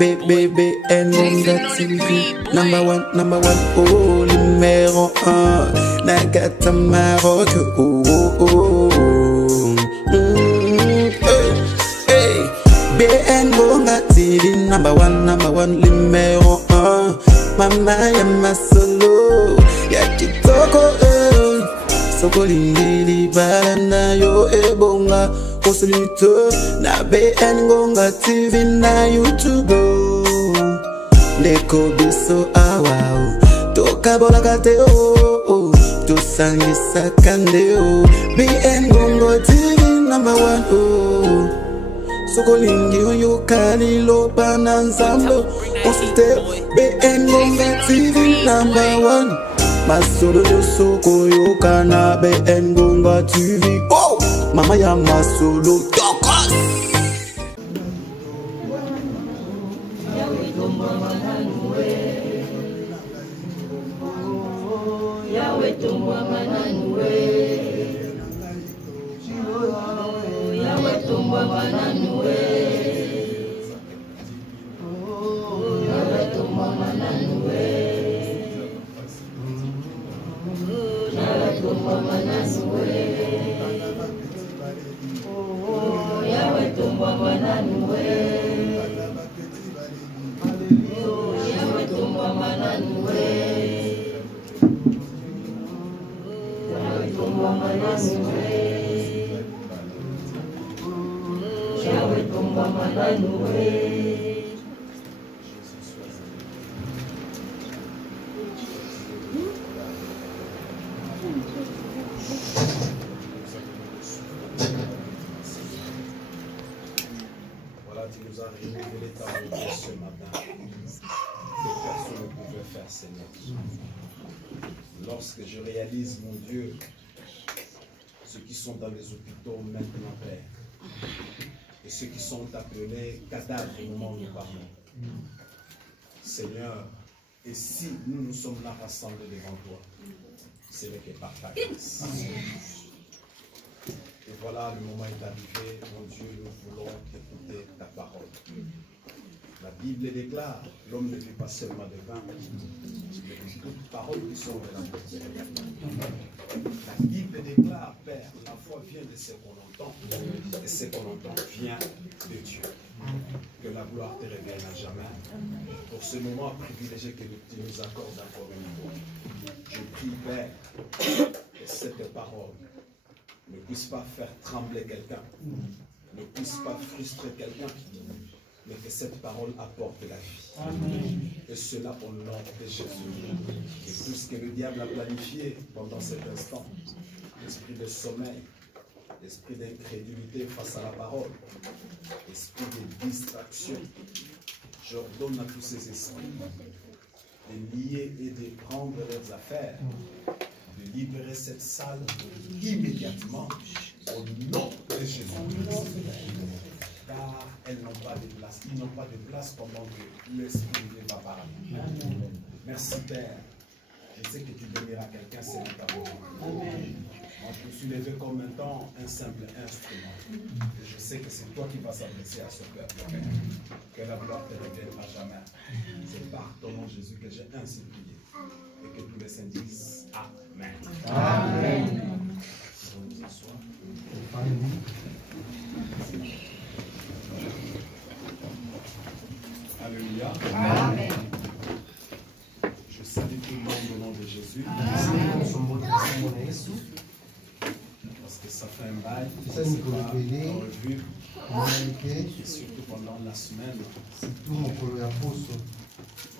BBN TV. Number one, oh, numéro 1. Nagata Maroc, oh, oh, oh. Hey, BN Gonga TV. Number one, numéro 1. Mama ya masolo, ya kitoko, soko lingili balanda yo ebonga. Konsulite na BN Gonga TV na YouTube. Ndeko biso awa toka bolakate o tosangisa kande o. BN Gonga TV number 1 o. Soko lingi yo kali lo bananzambo. Konsulite BN Gonga TV number 1. Masolo yo soko yo kana BN Gonga TV. Oh, mama ya masolo tokos. Yahweh tumwa mananue. Yahweh tumwa mananue. Yahweh tumwa mananue. Yahweh tumwa mananue. Yahweh tumwa mananue. Yahweh tumwa mananue. Yahweh tumwa mananue. Voilà, tu nous as révélé ta volonté ce matin, que personne ne pouvait faire, Seigneur. Lorsque je réalise, mon Dieu, ceux qui sont dans les hôpitaux maintenant, Père, et ceux qui sont appelés cadavres au moment où nous parlons, Seigneur, et si nous sommes là rassemblés devant toi, c'est que par ta grâce. Et voilà, le moment est arrivé, mon Dieu, nous voulons écouter ta parole. La Bible déclare, l'homme ne vit pas seulement de vin, mais de toutes paroles qui sont de la bouche. La Bible déclare, Père, la foi vient de ce qu'on entend, et ce qu'on entend vient de Dieu. Que la gloire te revienne à jamais. Pour ce moment privilégié que tu nous accordes encore une fois, je prie, Père, que cette parole ne puisse pas faire trembler quelqu'un, ne puisse pas frustrer quelqu'un, mais que cette parole apporte la vie. Amen. Et cela au nom de Jésus. Et tout ce que le diable a planifié pendant cet instant, l'esprit de sommeil, l'esprit d'incrédulité face à la parole, l'esprit de distraction, j'ordonne à tous ces esprits de lier et de prendre leurs affaires, de libérer cette salle immédiatement au nom de Jésus. Car elles n'ont pas de place, ils n'ont pas de place pendant que l'Esprit de Dieu va parler. Merci Père. Je sais que tu béniras quelqu'un, c'est ta volonté. Moi, je me suis levé comme un temps, un simple instrument. Et je sais que c'est toi qui vas s'adresser à ce peuple. Que la gloire te revienne à jamais. C'est par ton nom, Jésus, que j'ai ainsi prié. Et que tous les saints disent Amen. Amen. Alléluia. Amen. Je salue tout le monde au nom de Jésus. Parce que ça fait un bail. Ça nous pas revu. Et surtout pendant la semaine. On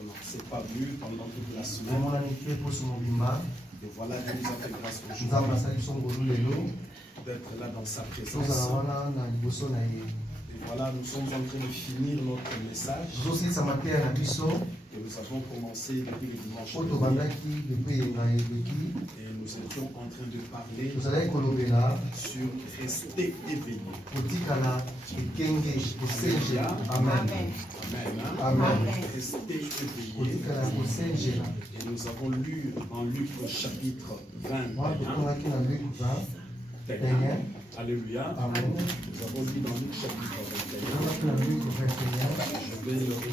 ne s'est pas vu pendant toute la semaine. Et voilà, Dieu nous a fait grâce aujourd'hui d'être là dans sa présence. Et voilà, nous sommes en train de finir notre message que nous avons commencé depuis le dimanche dernier. Et nous étions en train de parler sur rester éveillé. Amen. Amen. Rester éveillé. Et nous avons lu en Luc au chapitre 21. Alléluia. Amen. Nous avons lu dans Luc chapitre 21. Je vais le redire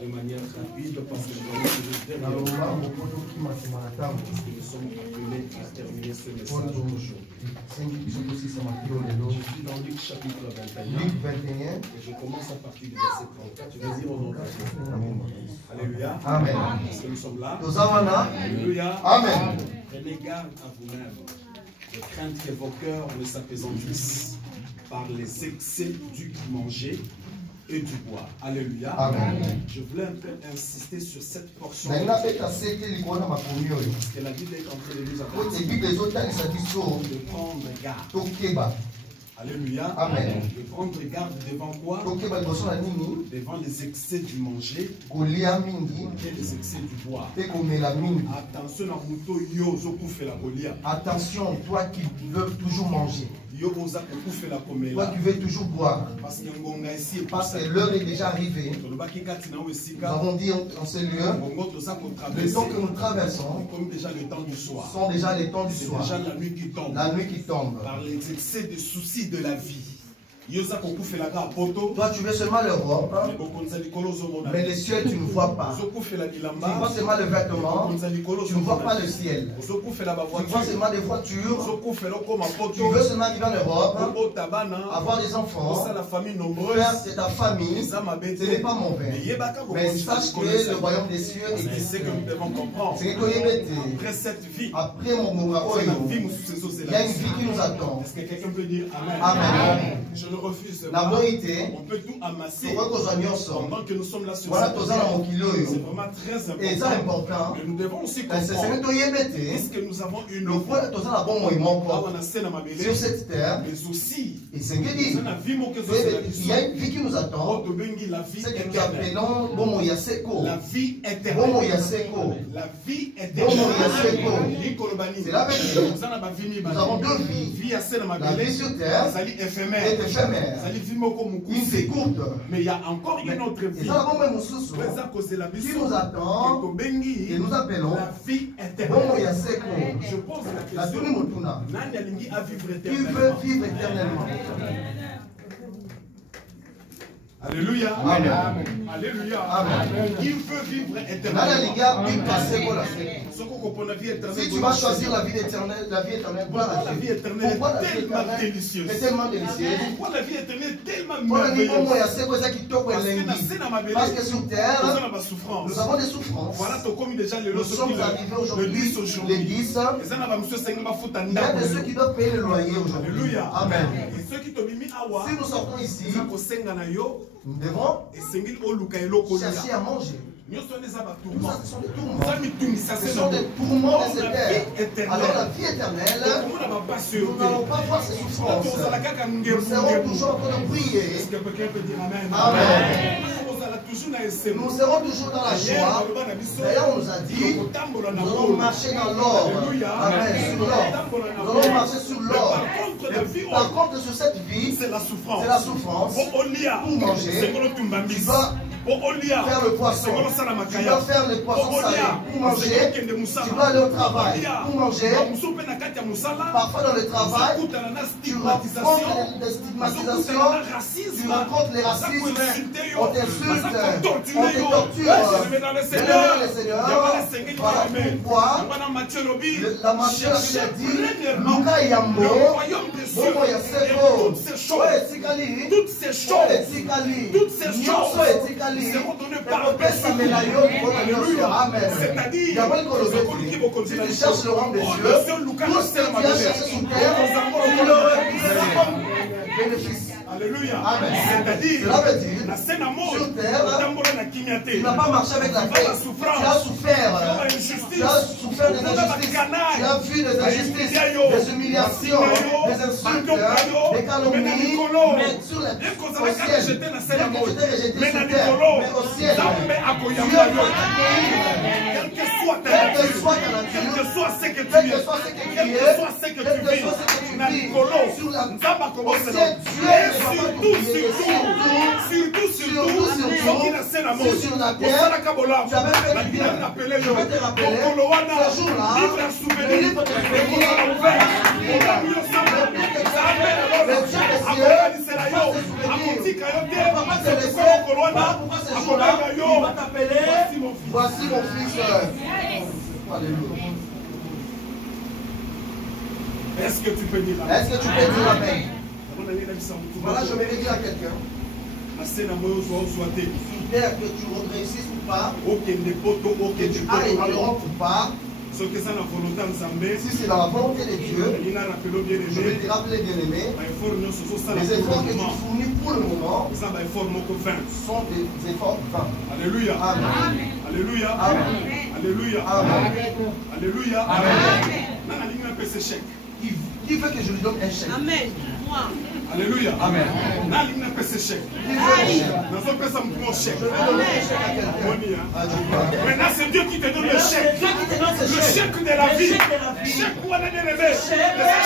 de manière rapide parce que nous allons se dire que nous sommes appelés à terminer ce message aujourd'hui. Je suis dans Luc chapitre 21 et je commence à partir du verset 34. Je vais dire au nom de Jésus. Alléluia. Amen. Est-ce que nous sommes là? Alléluia. Amen. Prenez garde à vous-même de crainte que vos cœurs ne s'apaisantissent par les excès du manger et du bois. Alléluia. Amen. Je voulais un peu insister sur cette portion. Mais Parce que la Bible est en train de nous appeler de prendre garde. Alléluia. Amen. De prendre garde devant quoi? Devant les excès du manger et les excès du bois. Attention à Mouto Yo Zokoufé la Golia. Attention, toi qui veux toujours manger, Yo Oza Koufé la toi Komela. qui veux toujours boire, Parce que Ngonga ici parce que l'heure est déjà arrivée. Nous avons dit en ce lieu, le temps que nous traversons comme déjà le temps du soir. sont déjà les temps du C'est soir, déjà la nuit qui tombe. la nuit qui tombe. Par les excès de soucis de la vie. Yoza Koufé la Poto. Toi tu veux seulement l'Europe, mais les cieux tu ne vois pas. Tu vois seulement le vêtement, tu ne vois pas le ciel. Tu vois seulement des voitures, tu veux seulement vivre en Europe, avoir des enfants, faire c'est ta famille, ce n'est pas mon père. Mais sache que le royaume des cieux C'est existe. ce que nous devons comprendre. Après cette vie, Après mon mouraoyo, il y a une vie qui nous attend. est-ce que quelqu'un peut dire Amen? Amen. Je le refuse. La bonité, On peut tout amasser pendant que nous sommes là sur voilà, cette toza na terre. mokili C'est oyo. vraiment très Et ça important. important. Mais nous devons aussi C'est comprendre. ce que toyebete. Est-ce que nous avons une Lokola toza na bon moi moko sur cette terre. mais aussi Et c'est que dit, il il y a une vie qui nous attend. la vie C'est que nous éternelle. appelons bon moi seko. La vie Bon éternelle. moi seko. La vie Bon éternelle. moi seko. C'est la vérité. Nous avons deux vies. La vie sur terre est éphémère. Une vie courte. Mais il y a encore une autre Et vie. ça, la bombe est moussous. Qui nous attend et nous appelons la vie bon éternelle. moi seko. Je pose la La question. tuni motuna. Nani alingi a vivre Qui veut éternellement? vivre éternellement? Alléluia. Amen. Alléluia. Amen. Qui veut vivre Nana éternellement? linga bika seko la seko. Si tu vas choisir la vie éternelle, Pourquoi la vie éternelle pourquoi la est vie tellement éternelle délicieuse? est tellement délicieuse? Pourquoi la vie éternelle est tellement Pour le niveau merveilleuse? moya seko eza kitoko elengi. Parce que sur terre, Nous avons la souffrance. nous avons des souffrances. Voilà, tu as commis déjà le Nous sommes arrivés aujourd'hui, l'église aujourd'hui. l'église. Et ça n'a pas monsieur Sengba Fouta Il y a de ceux qui doivent payer le loyer aujourd'hui. Alléluia. Amen. Et ceux qui t'ont mis à Si nous sortons ici, nous devons chercher à manger. Tout ça, ce sont des tourments. Ce sont des tourments de cette terre. Alors la vie éternelle, nous n'allons pas voir ces souffrances. Nous serons toujours en train de prier. Est-ce que quelqu'un peut dire Amen? Amen. Nous Nous serons toujours dans la joie. D'ailleurs, on nous a dit, nous allons marcher dans l'or. Amen. Sur l'or. Nous allons marcher sur l'or. Par contre, sur cette vie, c'est la souffrance. c'est la souffrance. Pour manger, tu vas faire le poisson. Tu vas faire le poisson salé. Pour manger, tu vas aller au travail. Pour manger, parfois dans le travail, tu rencontres des stigmatisations, tu rencontres les racismes, on t'insulte, on te torture. Mais dans le Seigneur, voilà pourquoi la Matthieu a dit, Luka Yambo, Bobo Yaseko, toutes ces choses seront données par le Père. C'est-à-dire, si tu cherches le rang des cieux, tout ce que tu as cherché sur terre, il aurait pu faire comme bénéfice. Alléluia. Amen. C'est-à-dire, cela veut dire, la scène à mort, sur terre, tu n'as pas marché avec la paix. Tu as souffert. Tu as souffert des injustices. Tu as vu des injustices, des humiliations, des insultes, des calomnies. Mais sur la au ciel, bien que tu t'es rejeté sur terre, mais au ciel, Dieu va t'accueillir. Quelle que soit ta nature, quel que soit ce que tu vis, sur la au ciel, Dieu surtout, sur la terre, tu avais fait du bien. Je vais te rappeler, ce jour-là, le livre de pas te laisser. Pas pourquoi ce jour-là, il va t'appeler. Voici mon fils. Alléluia. Est-ce que tu peux dire Amen? Est-ce que tu peux dire Amen? Voilà, je vais dire à quelqu'un. Père, que tu réussisses ou pas, que tu ailles en Europe ou pas, si c'est dans la volonté de Dieu, je vais te rappeler, bien-aimé, les efforts que tu fournis pour le moment sont des efforts vains. Alléluia. Amen. Alléluia. Amen. Alléluia. Amen. Alléluia. Amen. Qui veut que je lui donne un chèque? Amen. Moi. Alléluia. Amen. Qui veut un chèque? Qui veut un chèque? Je vais donner un chèque à quelqu'un. Maintenant, c'est Dieu qui te donne le chèque. Dieu qui te donne ce Le chèque. chèque de la vie. Chèque pour aller élever. Le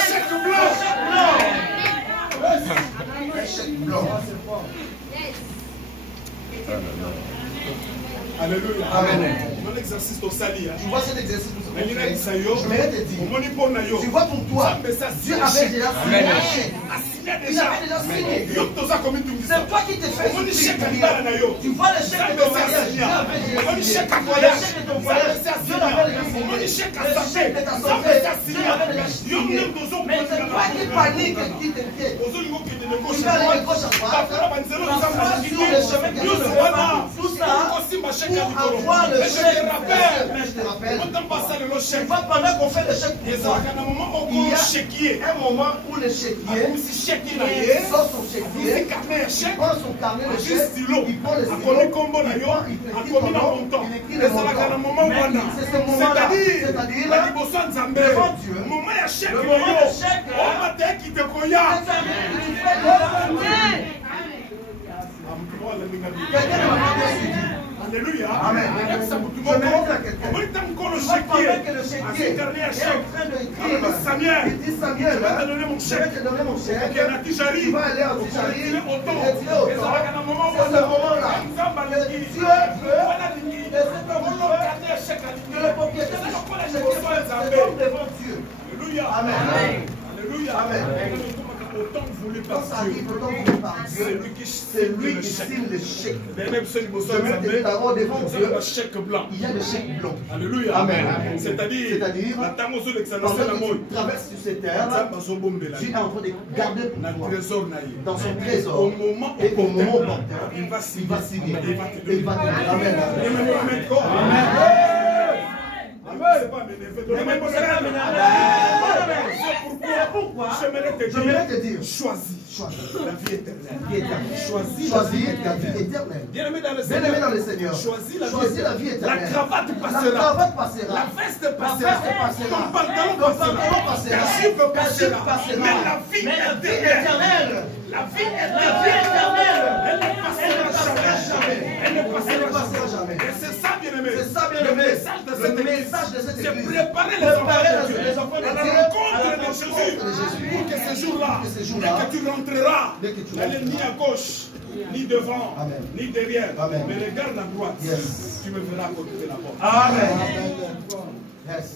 chèque blanc. Un chèque blanc. Alléluia. Amen. Mon exercice au sali. Tu vois cet exercice que Je vais te dire. Tu vois pour toi, Dieu avait déjà signé un chèque. Il avait déjà signé. C'est toi qui te fais souffrir. Tu vois le chèque de ton mariage. Dieu avait déjà signé. Le chèque de ton voyage. Dieu l'avait déjà signé. Le chèque de ta santé. Dieu l'avait déjà signé. Mais c'est toi qui panique et qui t'inquiète. Tu vas aller à gauche à droite. Parfois sur le chemin que Dieu ne veut pas. Tout ça pour avoir le chèque. Mais je te rappelle, tu vois, pendant qu'on fait le chèque pour toi, il y a un moment où le chéquier sort son chéquier, il prend son carnet de chèque, il prend le stylo, il écrit ton nom, il écrit le montant. Mais c'est ce moment-là, c'est-à-dire devant Dieu, le moment de chèque, tu fais quelqu'un de ma Alléluia. Amen. Je demande à quelqu'un. Pendant que le chéquier est en train d'écrire, il dit Samuel, je vais te donner mon chèque. Tu vas aller à Tijari, retirer autant. C'est ce moment-là. Dieu veut laisser comme que le propriétaire du chéquier soit devant Dieu. Alléluia. Amen. Alléluia. Amen. Autant voulu Quand par ça arrive, autant voulu par Dieu, c'est lui qui signe le chèque. Je vais te dire d'abord devant Dieu, il y a le chèque blanc. Alléluia. Amen. C'est-à-dire, quand tu traverses sur cette terre, Dieu est en train de garder pour toi dans son trésor. Et au moment opportun, il va signer. Et il va te dire Amen. C'est pourquoi j'aimerais te dire choisis la vie éternelle. Choisis la vie éternelle. Bien-aimé dans le Seigneur, choisis la vie éternelle. La cravate passera. La veste passera. Ton pantalon passera. Ta jupe passera. Mais la vie éternelle, elle ne passera jamais. Et c'est ça, bien-aimé. Le message de cette église. C'est préparer les enfants de Dieu à la rencontre de Jésus. Pour que ce jour-là, dès que tu rentreras, elle n'est ni à gauche, ni devant, ni derrière, mais regarde à droite. Tu me verras à côté de la porte. Amen. Yes.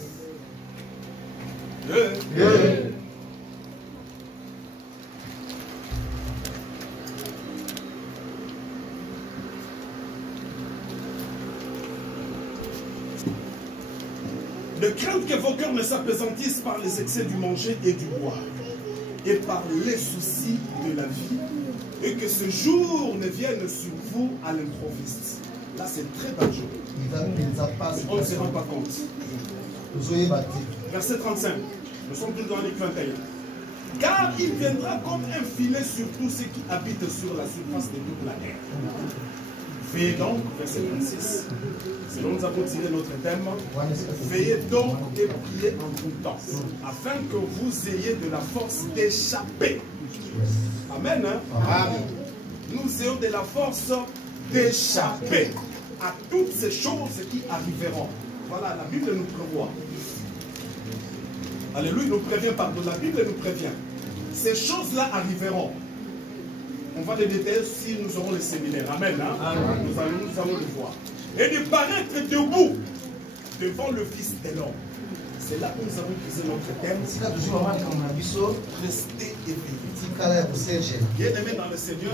De crainte que vos cœurs ne s'appesantissent par les excès du manger et du boire, et par les soucis de la vie, et que ce jour ne vienne sur vous à l'improviste. Là, c'est très dangereux. On ne se rend pas compte. Verset 35. Nous sommes tous dans Luc 21. Car il viendra comme un filet sur tous ceux qui habitent sur la surface de toute la terre. Veillez donc, verset 36, c'est là nous avons tiré notre thème. Veillez donc et priez en tout temps, afin que vous ayez de la force d'échapper. Amen. Amen. Nous ayons de la force d'échapper à toutes ces choses qui arriveront. Voilà, la Bible nous prévoit. Alléluia, nous prévient, pardon, la Bible nous prévient. Ces choses-là arriveront. On va les détailler si nous aurons le séminaire. Amen. Hein? Amen. Nous allons le voir. Et de paraître debout devant le Fils de l'homme. C'est là que nous avons posé notre thème. Rester éveillé. Bien-aimé dans le Seigneur.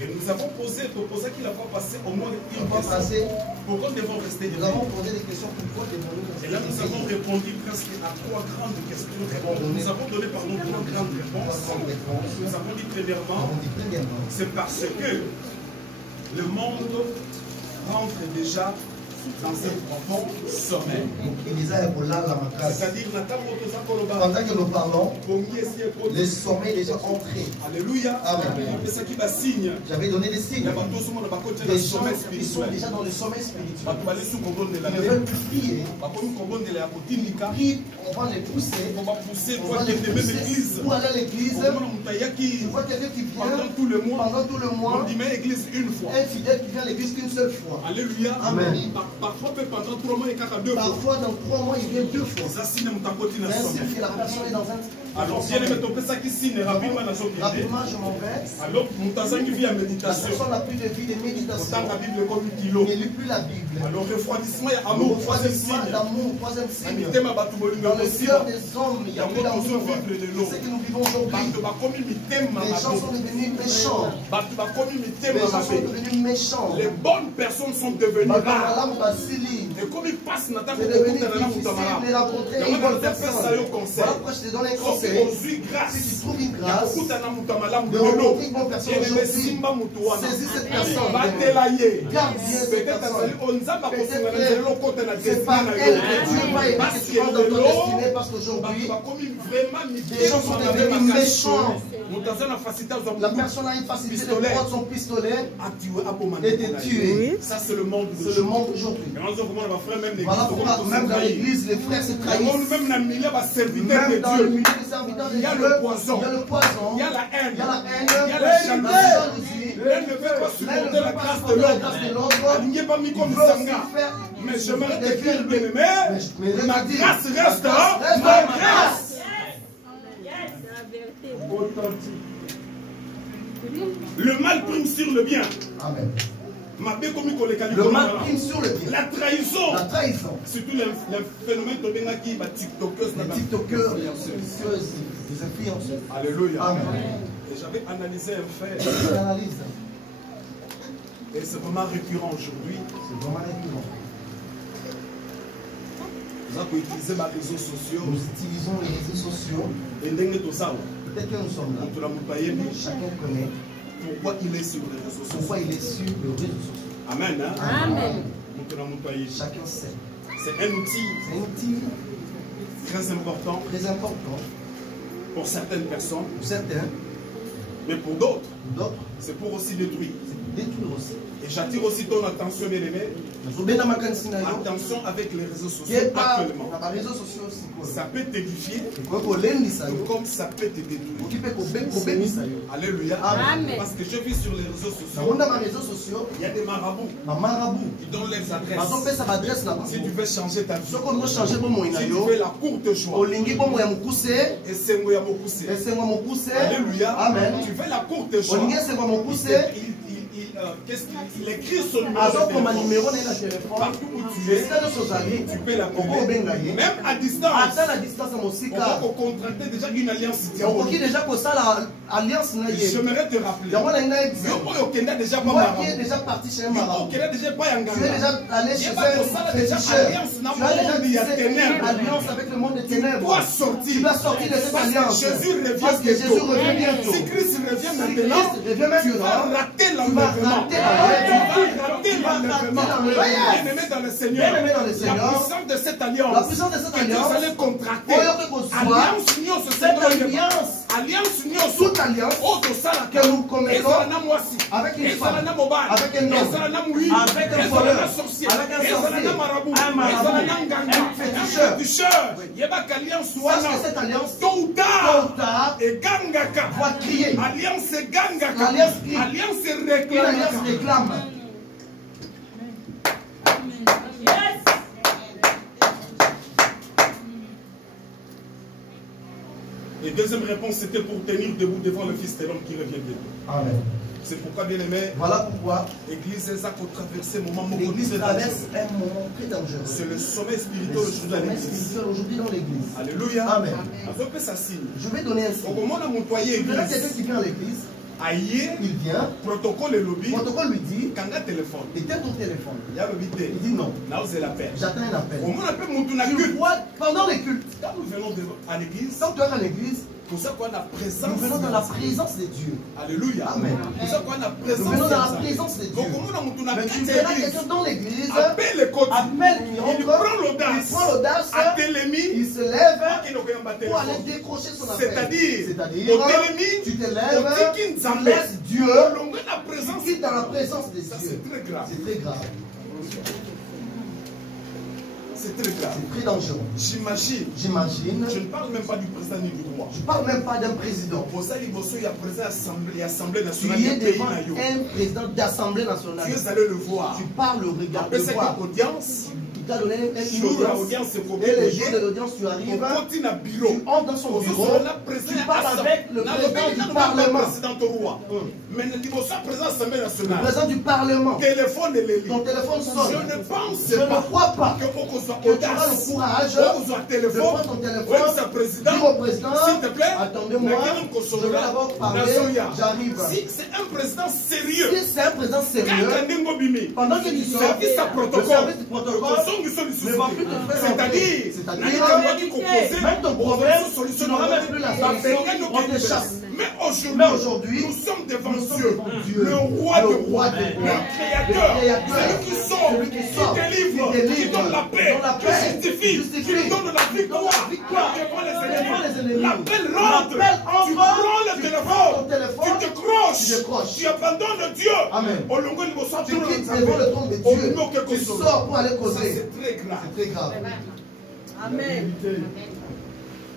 Et nous avons posé qu'il a pas passé au moins une question. Pourquoi nous devons rester éveillés? Et là nous avons répondu presque à 3 grandes questions. Nous avons donné pardon 3 grandes réponses. Nous avons dit premièrement, c'est parce que le monde rentre déjà dans un profond sommeil. C'est-à-dire, pendant que nous parlons, le sommeil est déjà entré. Alléluia. J'avais donné des signes. Des gens qui sont déjà dans le sommeil spirituel. Ils ne veulent plus prier. On va les pousser. On va les pousser pour aller à l'église. Tu vois quelqu'un qui vient pendant tout le mois. On dit mais église une fois. Un fidèle qui vient à l'église qu'une seule fois. Alléluia. Amen. Parfois pendant 3 mois il vient 2 fois. Parfois dans 3 mois il vient 2 fois. C'est ainsi que la personne est dans un. Alors bien aimé ton ça qui signe rapidement dans son rapidement je m'en vais. Alors Moutaza qui vit à méditation. La personne n'a plus de vie de méditation. Autant la Bible comme un kilo. Il ne lit plus la Bible. Alors refroidissement il y a amour, troisième signe. D'amour, troisième signe. Dans le cœur des hommes il y a plus d'amour. C'est que nous vivons aujourd'hui. Les gens sont devenus méchants. Les gens sont devenus méchants. Les bonnes personnes sont devenues rares. Et comme ils passent dans ta vie, c'est devenu difficile de les rencontrer. Ils veulent personne. Voilà pourquoi je te donne un conseil. Si tu trouves une grâce de rencontrer une bonne personne aujourd'hui, saisis cette personne. Garde bien cette personne. Peut-être c'est par elle que Dieu va aider que tu rentres dans ton destinée parce qu'aujourd'hui, les gens sont devenus méchants. La personne a une facilité de prendre son pistolet et de tuer. Ça c'est le monde aujourd'hui. Voilà pourquoi même dans l'église, les frères se trahissent. Même dans le milieu des serviteurs de Dieu, il y a le poison, il y a la haine, il y a la jalousie. L'un ne veut pas supporter la grâce de l'autre. Il n'y a pas mis comme ça. Mais j'aimerais te dire, bien-aimé, ma grâce restera ma grâce. Le mal prime sur le bien. Amen. Le mal prime sur le bien. La trahison. La trahison. Surtout le phénomène de les tiktokers, les influenceurs. Alléluia. Amen. Et j'avais analysé un fait. Et c'est vraiment récurrent aujourd'hui. C'est vraiment récurrent. Nous avons utilisé les réseaux sociaux. Nous utilisons les réseaux sociaux. Et peut-être que nous sommes là. Chacun connaît. Pourquoi il est sur les réseaux sociaux? Pourquoi il est sur les réseaux sociaux? Amen. Hein? Amen. Chacun sait. C'est un outil très important. Très important. Pour certaines personnes. Pour certains. Mais pour d'autres. D'autres. C'est pour aussi détruire. Détruire aussi. Et j'attire aussi ton attention, bien aimé. Attention avec les réseaux sociaux actuellement. Ça peut t'édifier comme ça peut te détruire. Alléluia. Amen. Parce que je vis sur les réseaux sociaux. Il y a des marabouts qui donnent leurs adresses. Si tu veux changer ta vie, si tu veux la courte joie, et c'est moi Alléluia. Amen. Tu veux la courte joie. Qu'est-ce qu'il écrit son numéro de téléphone partout où tu es, tu peux l'appeler. Même à distance. On va contracter déjà une alliance. J'aimerais te rappeler. Déjà moi qui est déjà parti chez un marabout. Tu es déjà allé chez un féticheur. Tu as déjà fait alliance avec le monde des ténèbres. Tu dois sortir de cette alliance. Parce que Jésus revient bientôt. Si Christ revient maintenant, tu vas rater l'enlèvement. Bien-aimé dans le Seigneur, la puissance de cette alliance, que vous allez contracter, toute alliance que nous commettons avec une femme, avec un homme, avec un voleur, avec un sorcier, un marabout, un féticheur. Sache que cette alliance, tôt ou tard, va crier. Alliance réclame. Et deuxième réponse, c'était pour tenir debout devant le Fils de l'homme qui revient bientôt. Amen. C'est pourquoi, bien aimé, voilà pourquoi l'église a traversé un moment traverse un moment très dangereux. C'est le sommet spirituel aujourd'hui dans l'église. Alléluia. Amen. Je vais donner un signe. Il y a quelqu'un qui vient à l'église. Il vient. Protocole lui dit. Éteins ton téléphone. Il dit non. J'attends un appel. Tu vois pendant les cultes. Quand nous venons à l'église, quand tu es à l'église, nous venons dans la présence de Dieu. Alléluia. Amen. Nous venons dans la présence de Dieu. Mais tu verras quelqu'un dans l'église, appelle qui entre, il prend l'audace, il se lève pour aller décrocher son appel. C'est-à-dire, tu te lèves, tu laisses Dieu, tu quittes dans la présence de Dieu. C'est très grave. C'est très grave. C'est très grave. C'est très dangereux. J'imagine. Je ne parle même pas du président ni du roi. Je ne parle même pas d'un président. Pour ça, il y a président Assemblée nationale. Tu es devant un président d'Assemblée nationale. Tu es allé le voir. Tu parles, regarde. Après cette audience, il t'a donné une audience. Et le jour de l'audience, tu arrives. Tu entres dans son bureau. Tu parles avec le président du Parlement. Mais le président du Parlement. Ton téléphone sonne. Je ne crois pas que tu auras le courage de prendre ton téléphone, dire au président, attendez-moi, je vais d'abord parler, j'arrive. Si c'est un président sérieux, pendant que tu sors, le service du protocole ne va plus te faire entrer. C'est-à-dire, même ton problème, tu n'auras même plus la solution, on te chasse. Mais aujourd'hui, nous sommes devant Dieu, le roi de rois, le créateur, celui qui sauve, qui délivre, qui donne la paix, qui justifie, qui donne la victoire devant les ennemis. L'appel rentre, tu prends le téléphone, tu décroches, tu abandonnes Dieu. Tu quittes devant le trône de Dieu, tu sors pour aller causer. C'est très grave. Amen.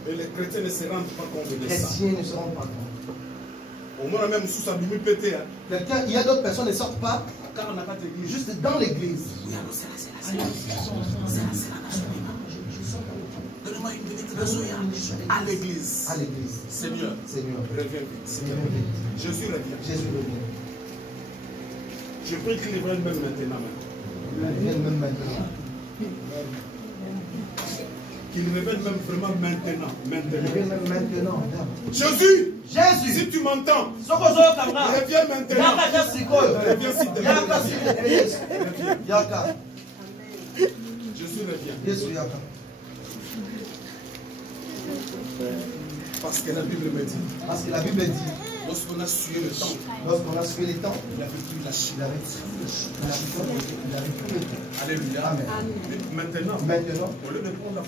Et les chrétiens ne se rendent pas compte de ça. Les chrétiens ne se rendent pas compte. Au moins, même sous sa bimie pété. Il y a d'autres personnes qui ne sortent pas juste dans l'église. Donne-moi une minute à l'église. Seigneur, reviens vite. Jésus revient. Je prie qu'il revienne même maintenant. Qu'il revienne même vraiment maintenant. Jésus, si tu m'entends, reviens maintenant. Reviens s'il te plaît. Jésus revient. Parce que la Bible me dit. Lorsqu'on a suivi le temps, il n'avait plus la chine. Il n'avait plus le temps. Alléluia. Amen. Maintenant, au lieu de prendre le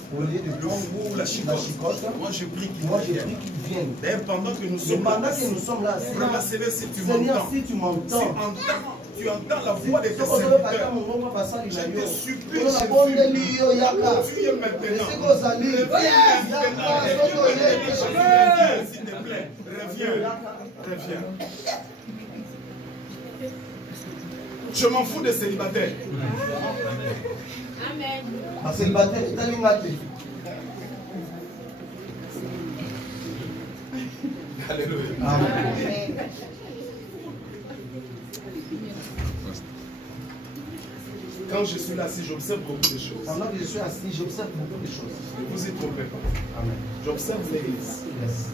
fou ou la chicotte, moi je prie qu'il vienne. D'ailleurs, pendant que nous sommes là, Seigneur, si tu m'entends, tu entends la voix de tes serviteurs. Je te supplie, Jésus, tu es maintenant. Reviens, s'il te plaît. Reviens. Je m'en fous des célibataires. Amen. Un célibataire est un lingaté. Alléluia. Amen. Quand je suis là assis, j'observe beaucoup de choses. Pendant que je suis assis, j'observe beaucoup de choses. Ne vous y trompez pas. Amen. J'observe l'église. Yes.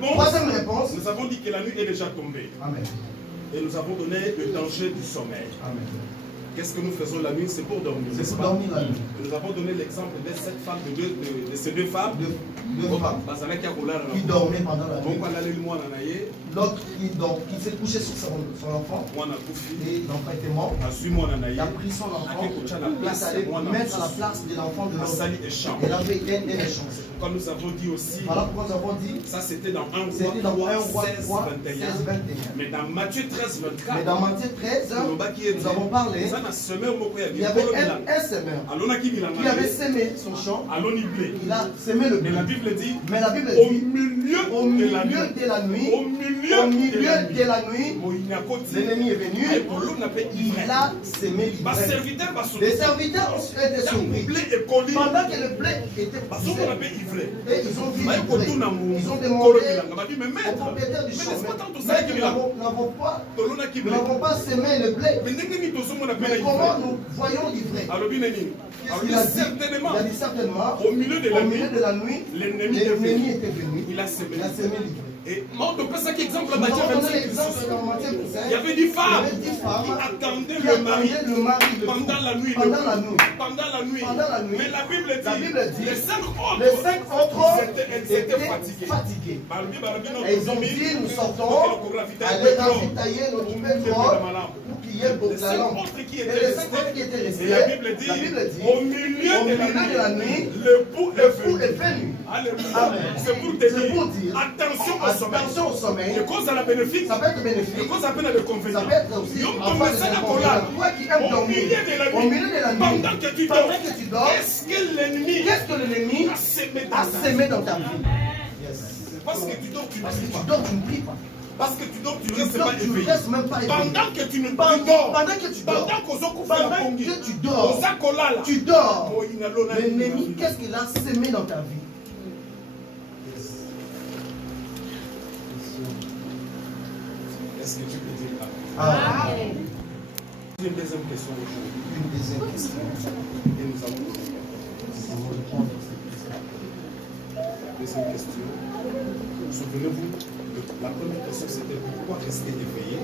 Troisième réponse. Nous avons dit que la nuit est déjà tombée. Amen. Et nous avons donné le danger du sommeil. Amen. Qu'est-ce que nous faisons la nuit? C'est pour dormir. C'est pour dormir la nuit. Nous avons donné l'exemple de cette femme, de ces deux femmes. Deux femmes qui dormaient pendant la nuit. L'autre qui s'est couché sur son enfant. Et l'enfant était mort. Il a pris son enfant. Il est allé mettre à la place de l'enfant de l'autre. Et là, il y a un échange. Quand nous avons dit aussi, voilà pourquoi nous avons dit, ça c'était dans 1 roi 16, 21. Mais dans Matthieu 13, 24, mais dans Matthieu 13, nous avons parlé, il y avait un semeur qui avait semé son champ, il a semé le blé. Mais la Bible dit, au milieu milieu de la nuit, l'ennemi est venu, il a semé l'ivraie. Les serviteurs ont été surpris. Pendant que le blé était poussé, et ils ont vu l'ivraie. Ils ont demandé au propriétaire du champ, mais nous n'avons pas semé le blé. Mais comment nous voyons l'ivraie? Il a dit certainement, au milieu de la nuit, l'ennemi était venu. Il a semé l'ivraie. Et on peut passer exemple à Matthieu 25. Il y avait 10 femmes qui attendaient le mari pendant la nuit. Mais la Bible dit les 5 autres elles étaient fatiguées. Et ils ont dit nous sortons, allez ravitailler notre pétrole pour qu'il y ait pour la lampe. Et les 5 autres qui étaient restés, la Bible dit au milieu de la nuit, le pouls est venu. C'est pour te dire attention au sommeil. Les causes à la bénéfique, ça peut être bénéfique. Les causes à peine à l'inconvénient. Ça peut être aussi toi qui aimes dormir au milieu de la nuit, pendant que tu dors, qu'est-ce que l'ennemi a semé dans ta vie? Parce que tu dors, tu ne pries pas. Parce que tu dors, tu ne restes pas éveillé. Pendant que tu ne dors, tu dors. L'ennemi, qu'est-ce qu'il a semé dans ta vie? Est-ce que tu peux dire Amen? Une deuxième question aujourd'hui. Et nous allons répondre. La deuxième question. Souvenez-vous, la première question c'était pourquoi rester éveillé?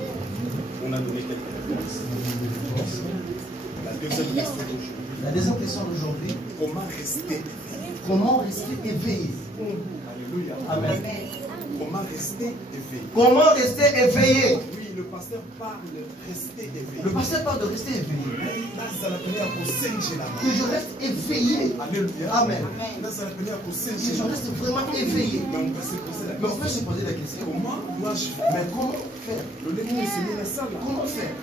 On a donné quelques réponses. La deuxième question d'aujourd'hui. Comment rester éveillé? Alléluia. Amen. Comment rester éveillé? Oui, le pasteur parle de rester éveillé. Le pasteur parle de rester éveillé. Que je reste éveillé. Alléluia. Amen. Que je reste vraiment éveillé. Mais on peut se poser la question. Comment dois-je faire? Mais comment faire? Comment faire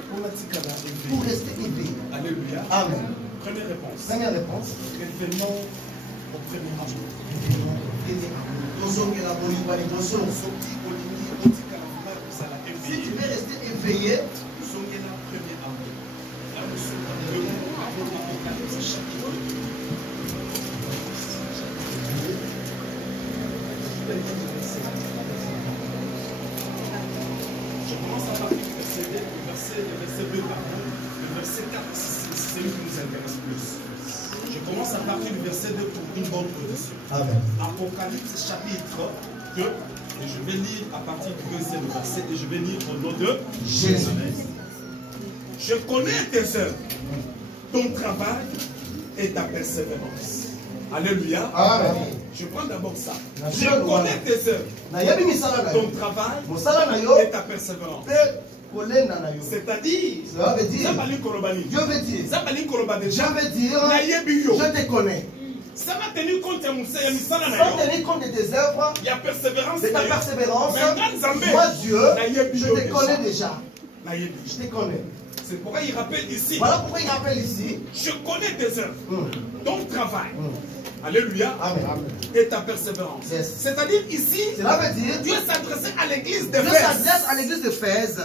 pour rester éveillé? Alléluia. Amen. Première réponse. Revenons au premier amour. Si tu veux rester éveillé, je commence à partir du verset 2, le verset 4, c'est celui qui nous intéresse plus. Je commence à partir du verset 2 pour une bonne position. Amen. Apocalypse chapitre 2, et je vais lire à partir du deuxième verset, et je vais lire au nom de Jésus. Je connais tes œuvres, ton travail et ta persévérance. Alléluia. Amen. Je prends d'abord ça. Je connais tes œuvres, ton travail et ta persévérance. C'est-à-dire, je veux dire, je te connais. Ça va tenir compte de tes œuvres, de ta persévérance. Moi, Dieu, je te connais déjà. Je te connais. C'est pourquoi il rappelle ici. Voilà pourquoi il rappelle ici. Je connais tes œuvres, ton travail. Alléluia. Amen. Et ta persévérance. Yes. C'est-à-dire ici, cela veut dire Dieu s'adressait à l'église de Dieu s'adresse à l'église de Fès.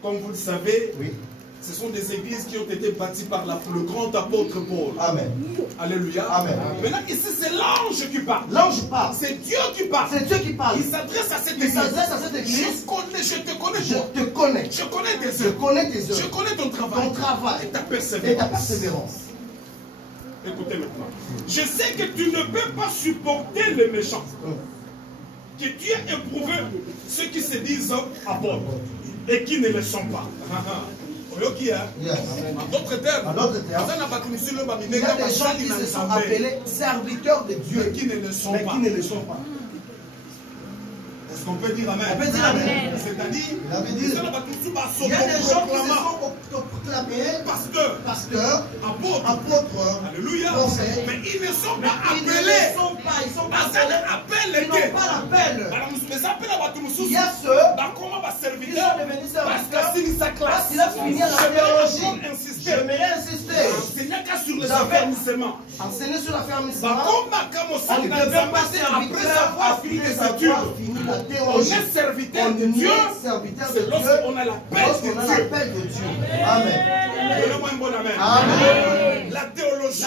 Comme vous le savez, oui. Ce sont des églises qui ont été bâties par le grand apôtre Paul. Amen. Alléluia. Amen. Maintenant, ici, c'est l'ange qui parle. L'ange parle. C'est Dieu qui parle. C'est Dieu qui parle. Il s'adresse à cette église. Je te connais, je te connais. Je connais tes œuvres. Je connais tes œuvres. Je connais ton travail. Ton travail. Et ta persévérance. Écoutez maintenant. Je sais que tu ne peux pas supporter les méchants. Que tu as éprouvé ceux qui se disent apôtres et qui ne le sont pas. Yes. En d'autres termes, il y a des gens qui se sont appelés serviteurs de Dieu, qui ne le sont pas. Est-ce qu'on peut dire amen? On peut dire amen. C'est-à-dire, il y a des gens qui se sont proclamés pasteurs, apôtres, alléluia, prophètes, mais ils ne sont pas appelés. Ils n'ont pas l'appel. Il y a ceux qui sont devenus serviteurs parce qu'il a fini à la théologie. J'aimerais insister. les affermissements. Enseigner sur l'affermissement. On ne devait pas après avoir fini les études. On est serviteur de Dieu. C'est lorsqu'on a l'appel de Dieu. Amen. Donnez-moi un bon amen. Amen. La théologie,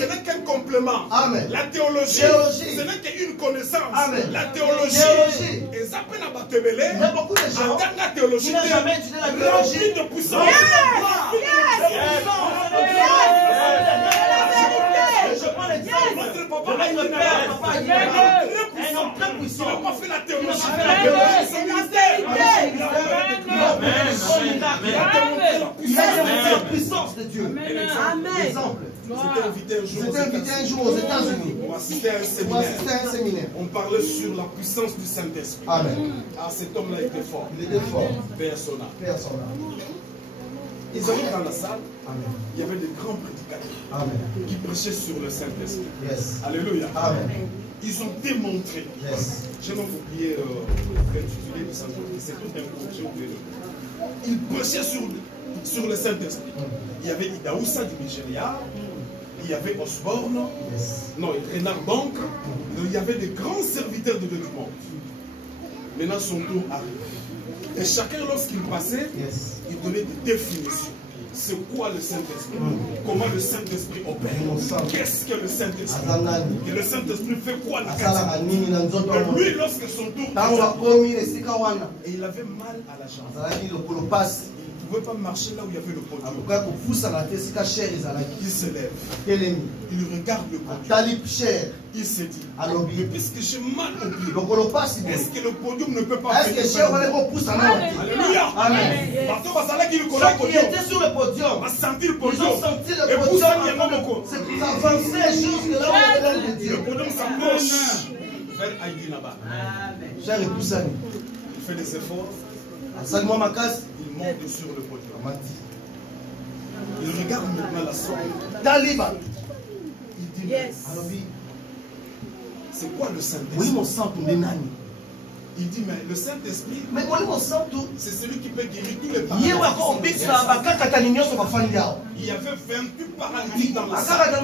ce n'est qu'un complément. Amen. La théologie, ce n'est qu'une connaissance. Amen. La théologie, il y a beaucoup de gens qui n'ont jamais étudié la théologie de puissance. Je prends l'exemple. Votre papa a une un homme très puissant. Il n'a pas fait la théologie. Il a démontré la puissance de Dieu. Exemple. J'étais invité un jour aux États-Unis On assistait à un séminaire. On parlait sur la puissance du Saint-Esprit. Amen. Ah, cet homme-là était fort. Il était fort. Personnel. Ils allaient dans la salle. Amen. Il y avait des grands prédicateurs Amen. qui prêchaient sur le Saint-Esprit. Yes. Alléluia. Amen. Ils ont démontré. Yes. J'ai même oublié l'intitulé du Saint-Esprit. C'est tout un coup. J'ai oublié. Ils prêchaient sur le Saint-Esprit. Il y avait Idaoussa du Nigeria. Il y avait Osborne. Yes. Non, Renard Bank. Il y avait des grands serviteurs de Dieu du monde. Maintenant, son tour arrive. Et chacun, lorsqu'il passait, Yes. il donnait des définitions. C'est quoi le Saint-Esprit? Comment le Saint-Esprit opère? Qu'est-ce que le Saint-Esprit? Et le Saint-Esprit fait quoi? Et lui, lorsque son tour et il avait mal à la jambe. Il ne pouvait pas marcher là où il y avait le podium. Il se lève. Il regarde le podium. Il se dit, mais puisque j'ai mal au pied, est-ce que le podium ne peut pas venir? Alléluia. Amen. Ceux qui étaient sur le podium, a senti le ils podium. ont senti le Et pour podium ça, il y a même encore. c'est pour avancer jusque là où il y avait l'œil de Dieu. Le podium s'approche vers Haïti là-bas. Cher époux Sani, Il fait des efforts. Sani-moi ma casse. Il monte sur le podium. Il regarde maintenant la soirée. Taliban. Il dit, Yes. c'est quoi le Saint-Esprit? Oui, mon sang, ton nani. Il dit, mais le Saint-Esprit, Mais mon sang, tout. c'est celui qui peut guérir tous les Hier, on a dit que ça va Il y avait 28 paralytiques dans la salle.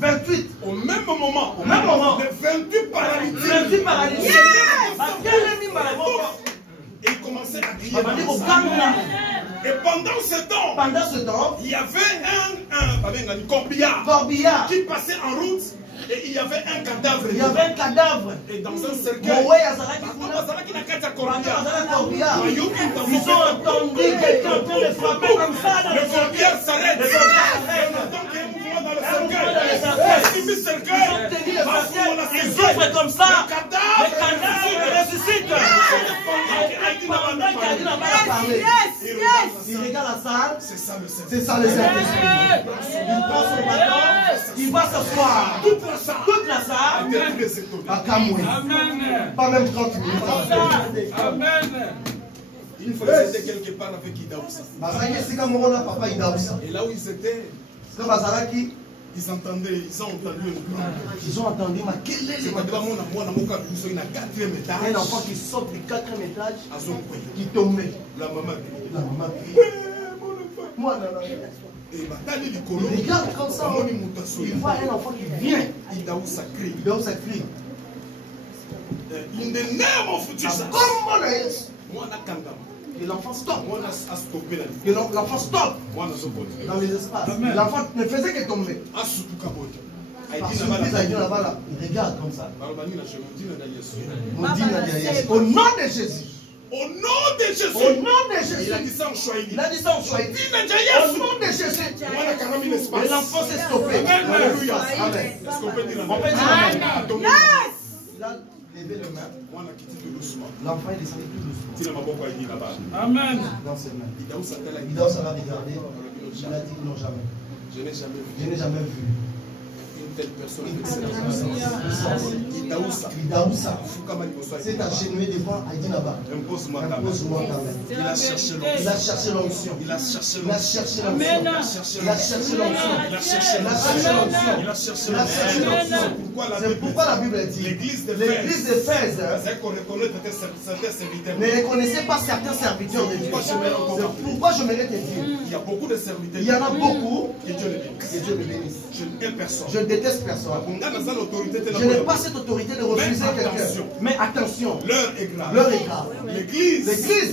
28. Au même moment, les 28 paralytiques. 28 paralytiques. Et il commençait à crier. Et Et pendant ce temps, il y avait un corbillard qui passait en route. Et il y avait un cadavre. Et dans un cercueil, ils ont entendu quelqu'un en train de frapper comme ça dans le le corbillard s'arrête. Et on entend qu'il y a un mouvement dans le cercueil. Ils ouvrent comme ça. Le cadavre ressuscite. Il regarde la salle. C'est ça le Saint-Esprit. C'est ça le Saint-Esprit. Il prend son bâton. Il va s'asseoir. Toute la salle. À Kamoué. Pas même 30 minutes. Amen. Une fois ils étaient quelque part avec Idaoussa. Et là où ils étaient, ils ont entendu un bruit. Ils ont entendu, mais quel est un enfant qui sort du 4e étage, qui tombait. La maman crie. Moi, il regarde comme ça. Il voit un enfant qui vient. Idaoussa crie. crie. In the name of Jesus. Et l'enfant stoppe. Et l'enfant stoppe dans les espaces. L'enfant ne faisait que tomber. Par surprise, il regarde comme ça. Au nom de Jésus. Au nom de Jésus. Au nom de Jésus. Il a dit ça en Swahili. Il a dit ça en Swahili. Au nom de Jésus. Et l'enfant s'est stoppé. Alléluia. Amen. Est-ce qu'on peut dire On peut dire Amen. Yes. Il a levé le main. L'enfant est descendu tout doucement. Amen. Dans ses mains. Idaoussa l'a regardé. Il a dit non, jamais. Je n'ai jamais vu. Je n'ai jamais vu. Une telle personne avec cette puissance. Idaoussa. C'est agenouillé devant Aïdinaba. Impose-moi ta main. Il a cherché l'onction. Il a cherché l'onction. Il a cherché Il a cherché l'onction. l'onction. Il a cherché l'onction. Il a cherché l'onction. Il a cherché Il a cherché l'onction. C'est pourquoi la Bible dit l'église de Fès ne reconnaissait pas certains serviteurs de Dieu. C'est pourquoi je mérite de dire. Il y a beaucoup de serviteurs. Il y en a beaucoup. Que Dieu les bénisse. Que Dieu les bénisse. Je n'aime personne. Je ne déteste personne. Je n'ai pas cette autorité de refuser quelqu'un. Mais attention. L'heure est grave. L'heure est grave. L'église est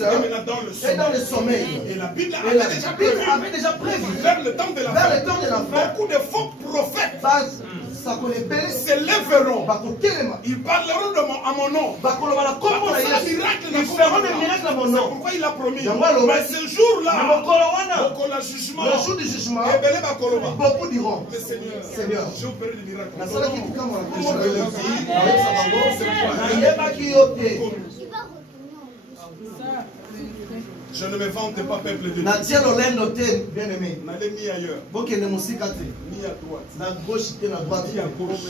dans le sommeil. Et la Bible avait déjà prévu. Vers le temps de la fin. Beaucoup de faux prophètes se lèveront. Ils parleront à mon nom. Ils feront des miracles à mon nom. C'est pourquoi il a promis. Mais ce jour-là, le jour du jugement, beaucoup diront, Seigneur, j'ai opéré des miracles. Je ne me vante pas, peuple de Dieu. Bien-aimé. N'allez ni ailleurs. Ni à droite. Ni à gauche.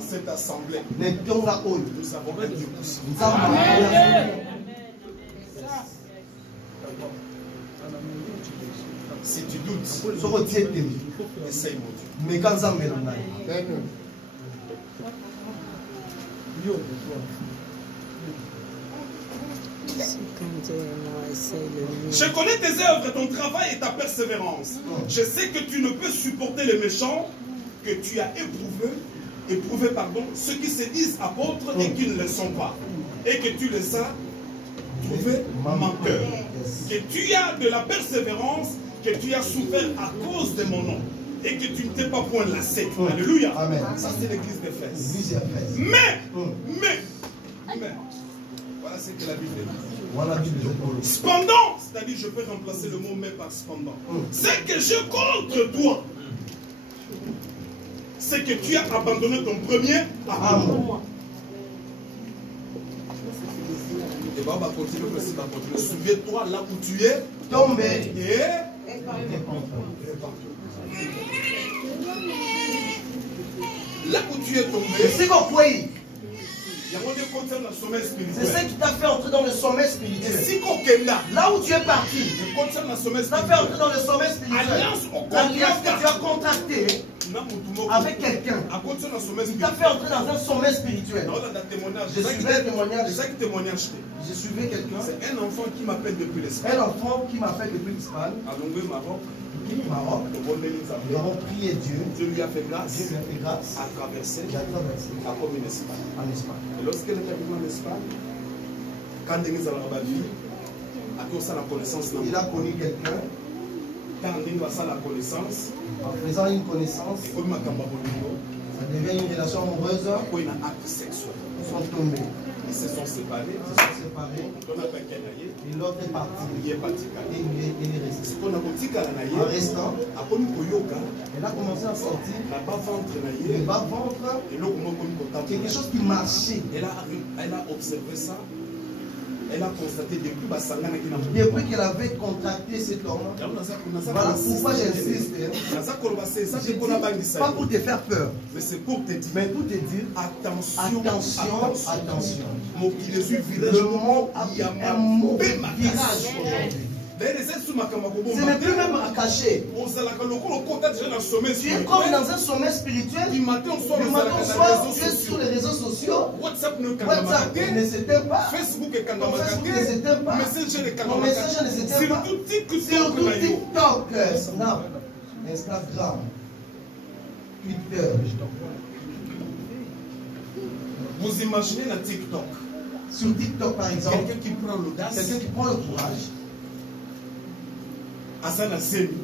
Cette assemblée. Nous avons un Dieu puissant. Si tu doutes, essaye mon Dieu. Je connais tes œuvres, ton travail et ta persévérance. Je sais que tu ne peux supporter les méchants, que tu as éprouvé ceux qui se disent apôtres et qui ne le sont pas. Et que tu les as trouvés menteurs. Que tu as de la persévérance, que tu as souffert à cause de mon nom. Et que tu ne t'es pas point lassé. Alléluia. Amen. Ça c'est l'église d'Éphèse. Mais, voilà ce que la Bible dit. Cependant, c'est-à-dire je peux remplacer le mot mais par cependant. C'est que je contre toi. C'est que tu as abandonné ton premier amour. Et bah, on va continuer. Souviens-toi là où tu es tombé. Et là où tu es tombé. C'est ce qui t'a fait entrer dans le sommet spirituel. Là où tu es parti, ça fait entrer dans le sommet spirituel. L'alliance que tu as contractée avec quelqu'un, qui t'a fait entrer dans un sommet spirituel. Je suivais un témoignage. Je suivais quelqu'un. C'est un enfant qui m'appelle depuis l'Espagne. Maroc. Nous avons prié Dieu. Dieu lui a fait grâce. Dieu lui a fait grâce. À traverser. À comme en Espagne. Et lorsqu'elle est arrivée en Espagne, quand Denise a la connaissance, il a connu quelqu'un. Quand Denise a la connaissance, en faisant une connaissance, ça devient une relation amoureuse. Il a un acte sexuel. Ils sont tombés. Ils se sont séparés. Et l'autre est parti. Il est parti. Et il est resté. En restant, elle a commencé à sortir le bas-ventre, quelque chose qui marchait. Elle a observé ça. Elle a constaté depuis qu'elle avait contracté cet homme. Voilà pourquoi j'insiste. Pas pour te faire peur, mais c'est pour te dire. Mais pour te dire attention. Le monde a un mauvais virage aujourd'hui. Ce n'est plus même à cacher. Tu es comme dans un sommet spirituel. Du matin au soir, tu es sur les réseaux sociaux. WhatsApp ne s'éteint pas. Facebook ne s'éteint pas. Mon message ne s'éteint pas. Surtout TikTok, Snap, Instagram, Twitter. Vous imaginez la TikTok. Sur TikTok, par exemple, quelqu'un qui prend l'audace, quelqu'un qui prend le courage. Asana Zemi.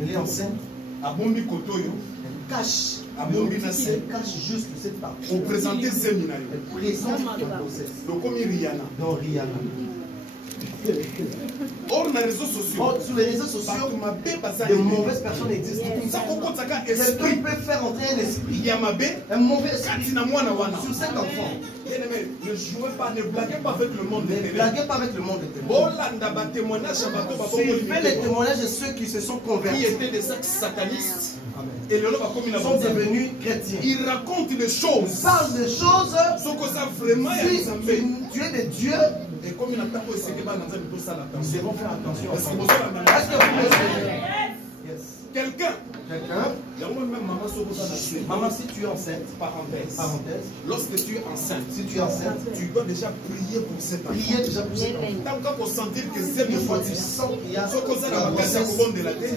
Elle est enceinte. Abombi Kotoyo. Elle cache. Abombi Nassé. Elle cache juste cette partie. Pour présenter Zemi. Elle présente la grossesse. Donc comme Rihanna. Non, Rihanna. Or, sur les réseaux sociaux, de mauvaises personnes existent. Quelqu'un peut faire entrer un esprit. Un mauvais esprit sur cet enfant. Bien-aimé, ne jouez pas, ne blaguez pas avec le monde. Ne blaguez pas avec le monde éternel. Suivez les témoignages de ceux qui se sont convertis. Qui étaient des satanistes. Amen. Et le Ils sont devenus chrétiens. ils racontent des choses. Ils parlent des choses. Si tu es de Dieu, et comme il attend, c'est que nous devons faire attention. Est-ce que vous me suivez? Quelqu'un. Maman, si tu es enceinte, parenthèse. Lorsque tu es enceinte, si tu es enceinte, tu dois déjà prier pour cet enfant. Prier déjà pour cet enfant. Tant qu'on sentir que c'est une fois tu sens qu'il y a la grossesse, si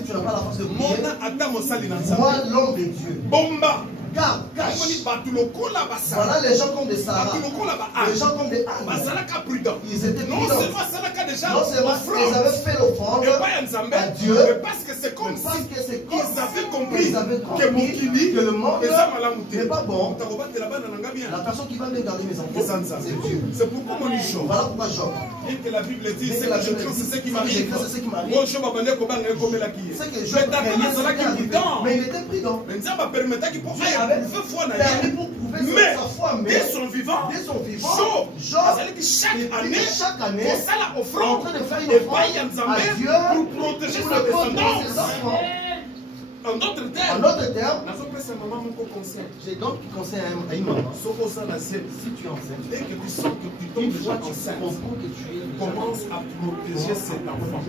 tu n'as pas la force de prier, moi l'homme de Dieu. Bomba. Car, voilà les gens comme des Sarah, les gens comme des Anne. Ils étaient prudents. Non seulement ils avaient fait l'offrande à Dieu, mais parce que c'est comme si ils avaient compris que le monde n'est pas bon. La personne qui va me garder mes enfants, c'est Dieu. C'est pourquoi mon Job. Voilà pourquoi Job. Et que la Bible dit, c'est que je crains, c'est ce qui m'arrive. C'est ce qui m'arrive. C'est que Job mais il était prudent. Mais sa foi, mais dès son vivant, Job, chaque année, en train de faire une offrande à Dieu pour protéger sa descendance. En d'autres termes, j'ai donc conseil à une maman. Si tu es enceinte, dès que tu sens que tu tombes déjà enceinte, commence à protéger cet enfant.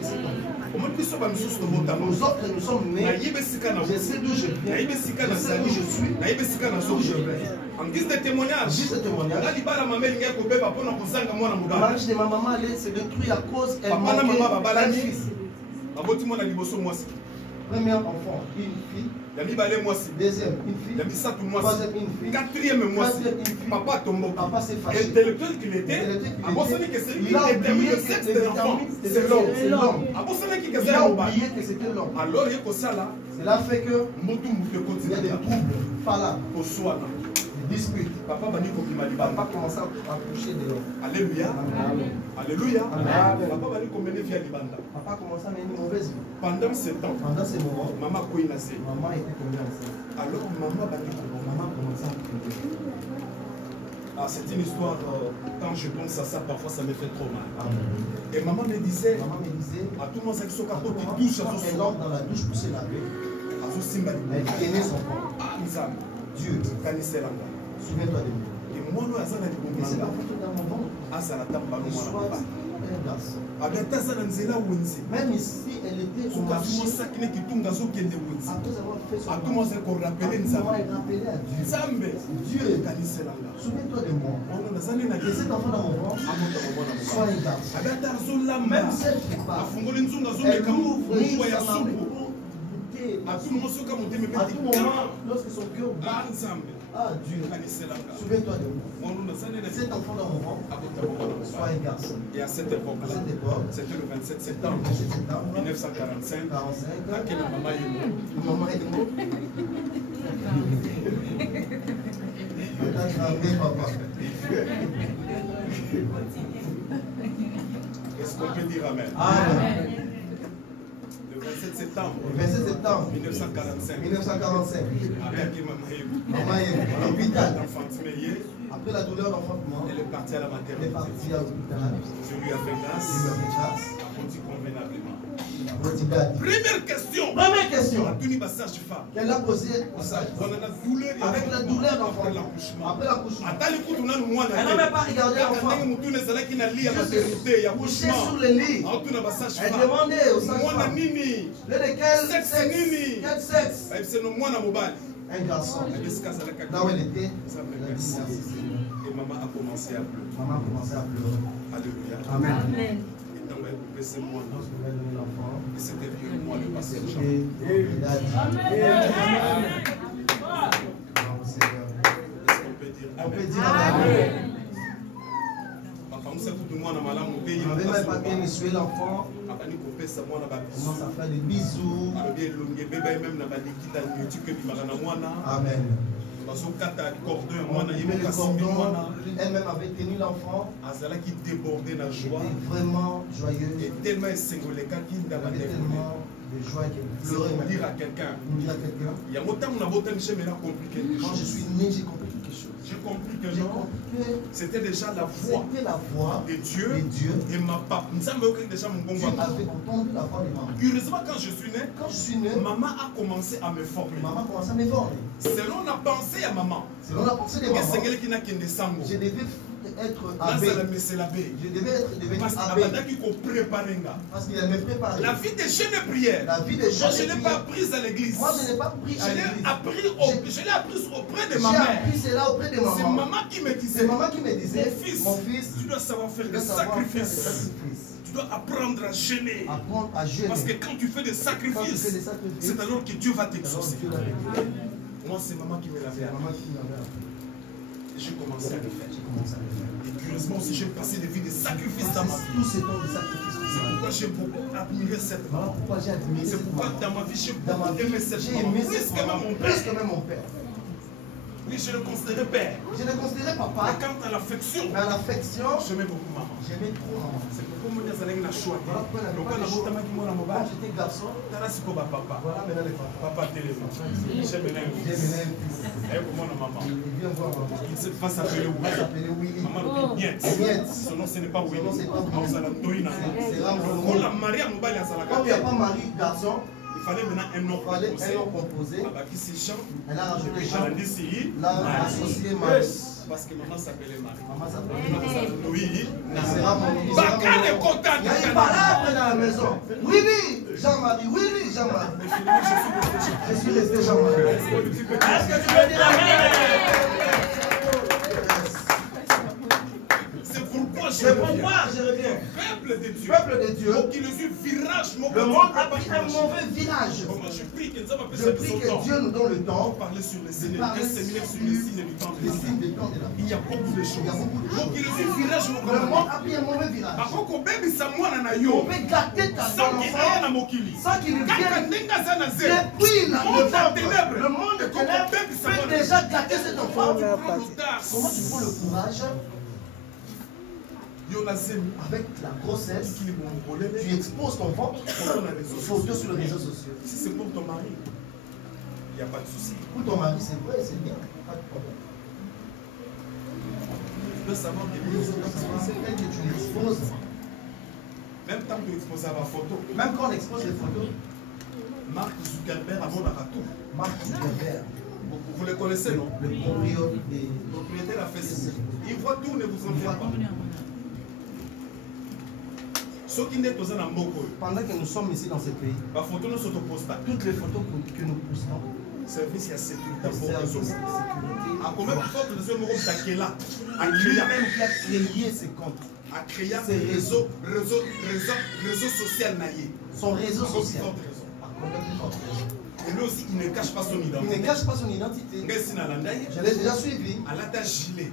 Nous autres, nous sommes nés. Je sais d'où je viens. Je sais où je suis. Où je vais. En guise de témoignage, le mariage de ma maman allait se détruire à cause elle manquait un fils. Premier enfant, une fille. Deuxième, une fille. Troisième, une fille. Quatrième, une fille. Papa s'est fâché. Intellectuel qu'il était, il a oublié que c'était l'homme. Il a oublié que c'était l'homme. Alors, cela fait que il y a des troubles, pas des disputes. Papa commence à coucher de l'homme. Alléluia. Alléluia. Papa commence à mener une mauvaise vie. Pendant ce temps, maman était tombée enceinte. Alors maman commence à prier. Ah, c'est une histoire, quand je pense à ça, parfois ça me fait trop mal. Et maman me disait, à tout le monde, c'est que elle entre dans la douche pour se laver. Elle tenait son corps. Dieu, souviens-toi de moi. Et c'est l'enfant qui est dans mon ventre. Et soit un garçon. Même ici, elle était au marché. Après avoir fait son marché, elle rappelait à Dieu. Dieu, souviens-toi de moi. Et cet enfant dans mon ventre, soit un garçon. Même si elle ne fait pas, elle ouvre juste sa main pour goûter. À tout moment, lorsque son cœur bat, ah Dieu, souviens-toi de moi. Cet enfant dans mon ventre, soit un garçon. Et à cette époque-là, c'était le 27 septembre 1945. À quelle maman est maman est morte. Papa. Est-ce qu'on peut dire amen? Amen. Le 27 septembre 1945. Maman est à l'hôpital. Après la douleur d'enfantement, elle est partie à la maternité. Elle est partie à l'hôpital. Je lui ai fait grâce. Convenablement. Première question. Qu'elle a posé au sage. Avec la douleur d'enfantement. Après l'accouchement. Elle n'a même pas regardé l'enfant. Elle couchait sur le lit. Elle demandait au sage-femme. Quel sexe? Un garçon. Là où elle était, et maman a commencé à pleurer. Alléluia. Amen. Et c'était vieux moi le pasteur Jean. On peut dire amen. On ne veut même pas bien essuyer l'enfant. On commence à faire des bisous. Amen. Elle-même avait tenu l'enfant. Elle était vraiment joyeuse. Et tellement elle avait tellement de joie qu'elle pleurait. Dire à quelqu'un. Quand je suis né, j'ai compris quelque chose. j'ai compris que non, c'était déjà la voix de Dieu et ma papa. Dieu avait entendu la voix de maman. Curieusement, quand je suis né, maman a commencé à me former. Selon la pensée à maman, je devais être abbé. Je devais être devenu abbé. Parce qu'il me préparait. La vie de jeûne et prière. Moi, je n'ai pas appris à l'église. Moi, je n'ai pas appris à l'église. Je l'ai appris auprès de ma mère. J'ai appris cela auprès de maman. C'est maman qui me disait. Mon fils, tu dois savoir faire des sacrifices. Tu dois apprendre à jeûner. Parce que quand tu fais des sacrifices, c'est alors que Dieu va t'exaucer. Moi, c'est maman qui me l'avait appris. J'ai commencé à le faire. Et curieusement aussi, j'ai passé des vies de sacrifices dans ma vie. Tous ces temps de sacrifices. C'est pourquoi j'ai beaucoup admiré cette maman. C'est pourquoi dans ma vie, j'ai beaucoup aimé cette maman. Plus que même mon père. Oui, je le considérais père. Je le considérais papa. Mais quant à l'affection, j'aimais beaucoup maman. J'aimais trop maman. C'est pourquoi moi, je suis allé choix. Quand j'étais garçon, voilà maintenant les papas. Papa téléphone. J'aime bien. Comment maman? Il vient voir maman. Il va s'appeler Willy. Maman bien. Son nom ce n'est pas Willy. C'est la Maria Mobile à Salaka. Quand il n'y a pas mari, garçon, il fallait maintenant un nom composé. Elle a rajouté Jean. Elle a associé Marie. Parce que maman s'appelait Marie. Maman s'appelait Marie. Oui. Bacane est content. Il y a une balade dans la maison. Oui, Jean-Marie. Oui, Jean-Marie. Je suis resté Jean-Marie. Est-ce que tu veux dire amen? C'est pourquoi je reviens. Peuple de Dieu. Le monde a pris un mauvais virage. Je prie que Dieu nous donne le temps de parler sur les signes. Un séminaire sur les signes du temps de la vie. Il y a beaucoup de choses. Le monde a pris un mauvais virage. On peut gâter ta enfant sans qu'il vienne. Depuis le monde de ténèbres peut déjà gâter cet enfant. Comment tu prends le courage? Avec la grossesse, tu exposes ton ventre, photo sur les réseaux sociaux. Si c'est pour ton mari, il n'y a pas de souci. Pour ton mari, c'est vrai, c'est bien, pas de problème. Tu dois savoir que tu l'exposes. Même tant que tu exposes à ma photo. Même quand on expose les photos. Mark Zuckerberg a mon tout. Mark Zuckerberg. Vous le connaissez, non? Le propriétaire a fait ça. Il voit tout, ne vous en faites pas. Pendant que nous sommes ici dans ce pays, toutes les photos que nous postons, service à sécurité. Lui-même qui a créé ses comptes, a créé ses réseaux social. Son réseau social. Et lui aussi, il ne cache pas son identité. Il ne cache pas son identité. Je l'ai déjà suivi.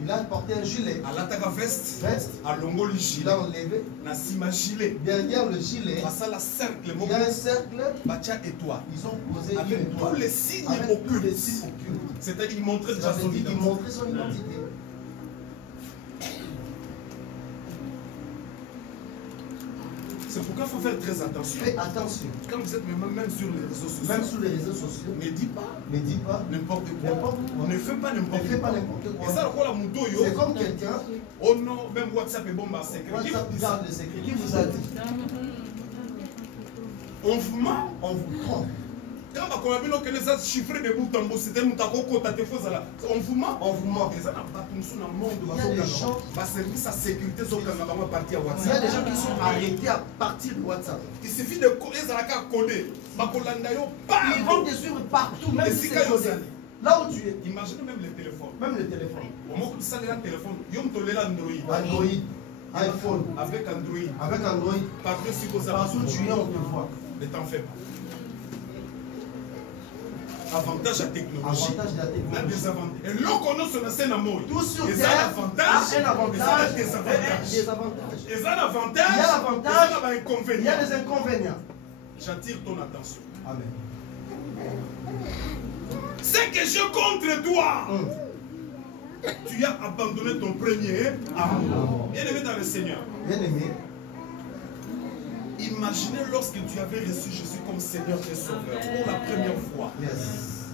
Il a porté un gilet. Veste. Il a enlevé. Derrière le gilet, il y a un cercle. Ils ont posé une étoile. Tous les signes occultes. C'est-à-dire qu'il montrait déjà son identité. C'est pourquoi il faut faire très attention. Fais attention. Quand vous êtes même sur les réseaux sociaux. Même sur les réseaux sociaux. Ne dis pas n'importe quoi. Ne fais pas n'importe quoi. Et ça, c'est comme quelqu'un. Oh non, même WhatsApp est bon, bah secret. WhatsApp garde le secret. Qui vous a dit? On vous ment. On vous trompe. Quand on a vu que les autres chiffrés de bout en bout, c'était on vous ment. On vous ment. Il y a des gens qui sont arrêtés à partir de WhatsApp. Il suffit de coder. Ils vont te suivre partout, même si c'est codé. Là où tu es. Imaginez même les téléphones. Même les téléphones. Android. iPhone. Avec Android. Partout tu es, on te voit. Ne t'en fais pas. Avantage à la technologie. Et l'on connaît sur la scène à moi. Tout sur terre. Un avantage. Des avantages. Il y a l'avantage. Il y a des inconvénients. J'attire ton attention. Amen. C'est que je contre toi. Tu as abandonné ton premier amour. Bien-aimé dans le Seigneur. Bien-aimé. Imaginez lorsque tu avais reçu Jésus comme Seigneur et Sauveur pour la première fois. Yes.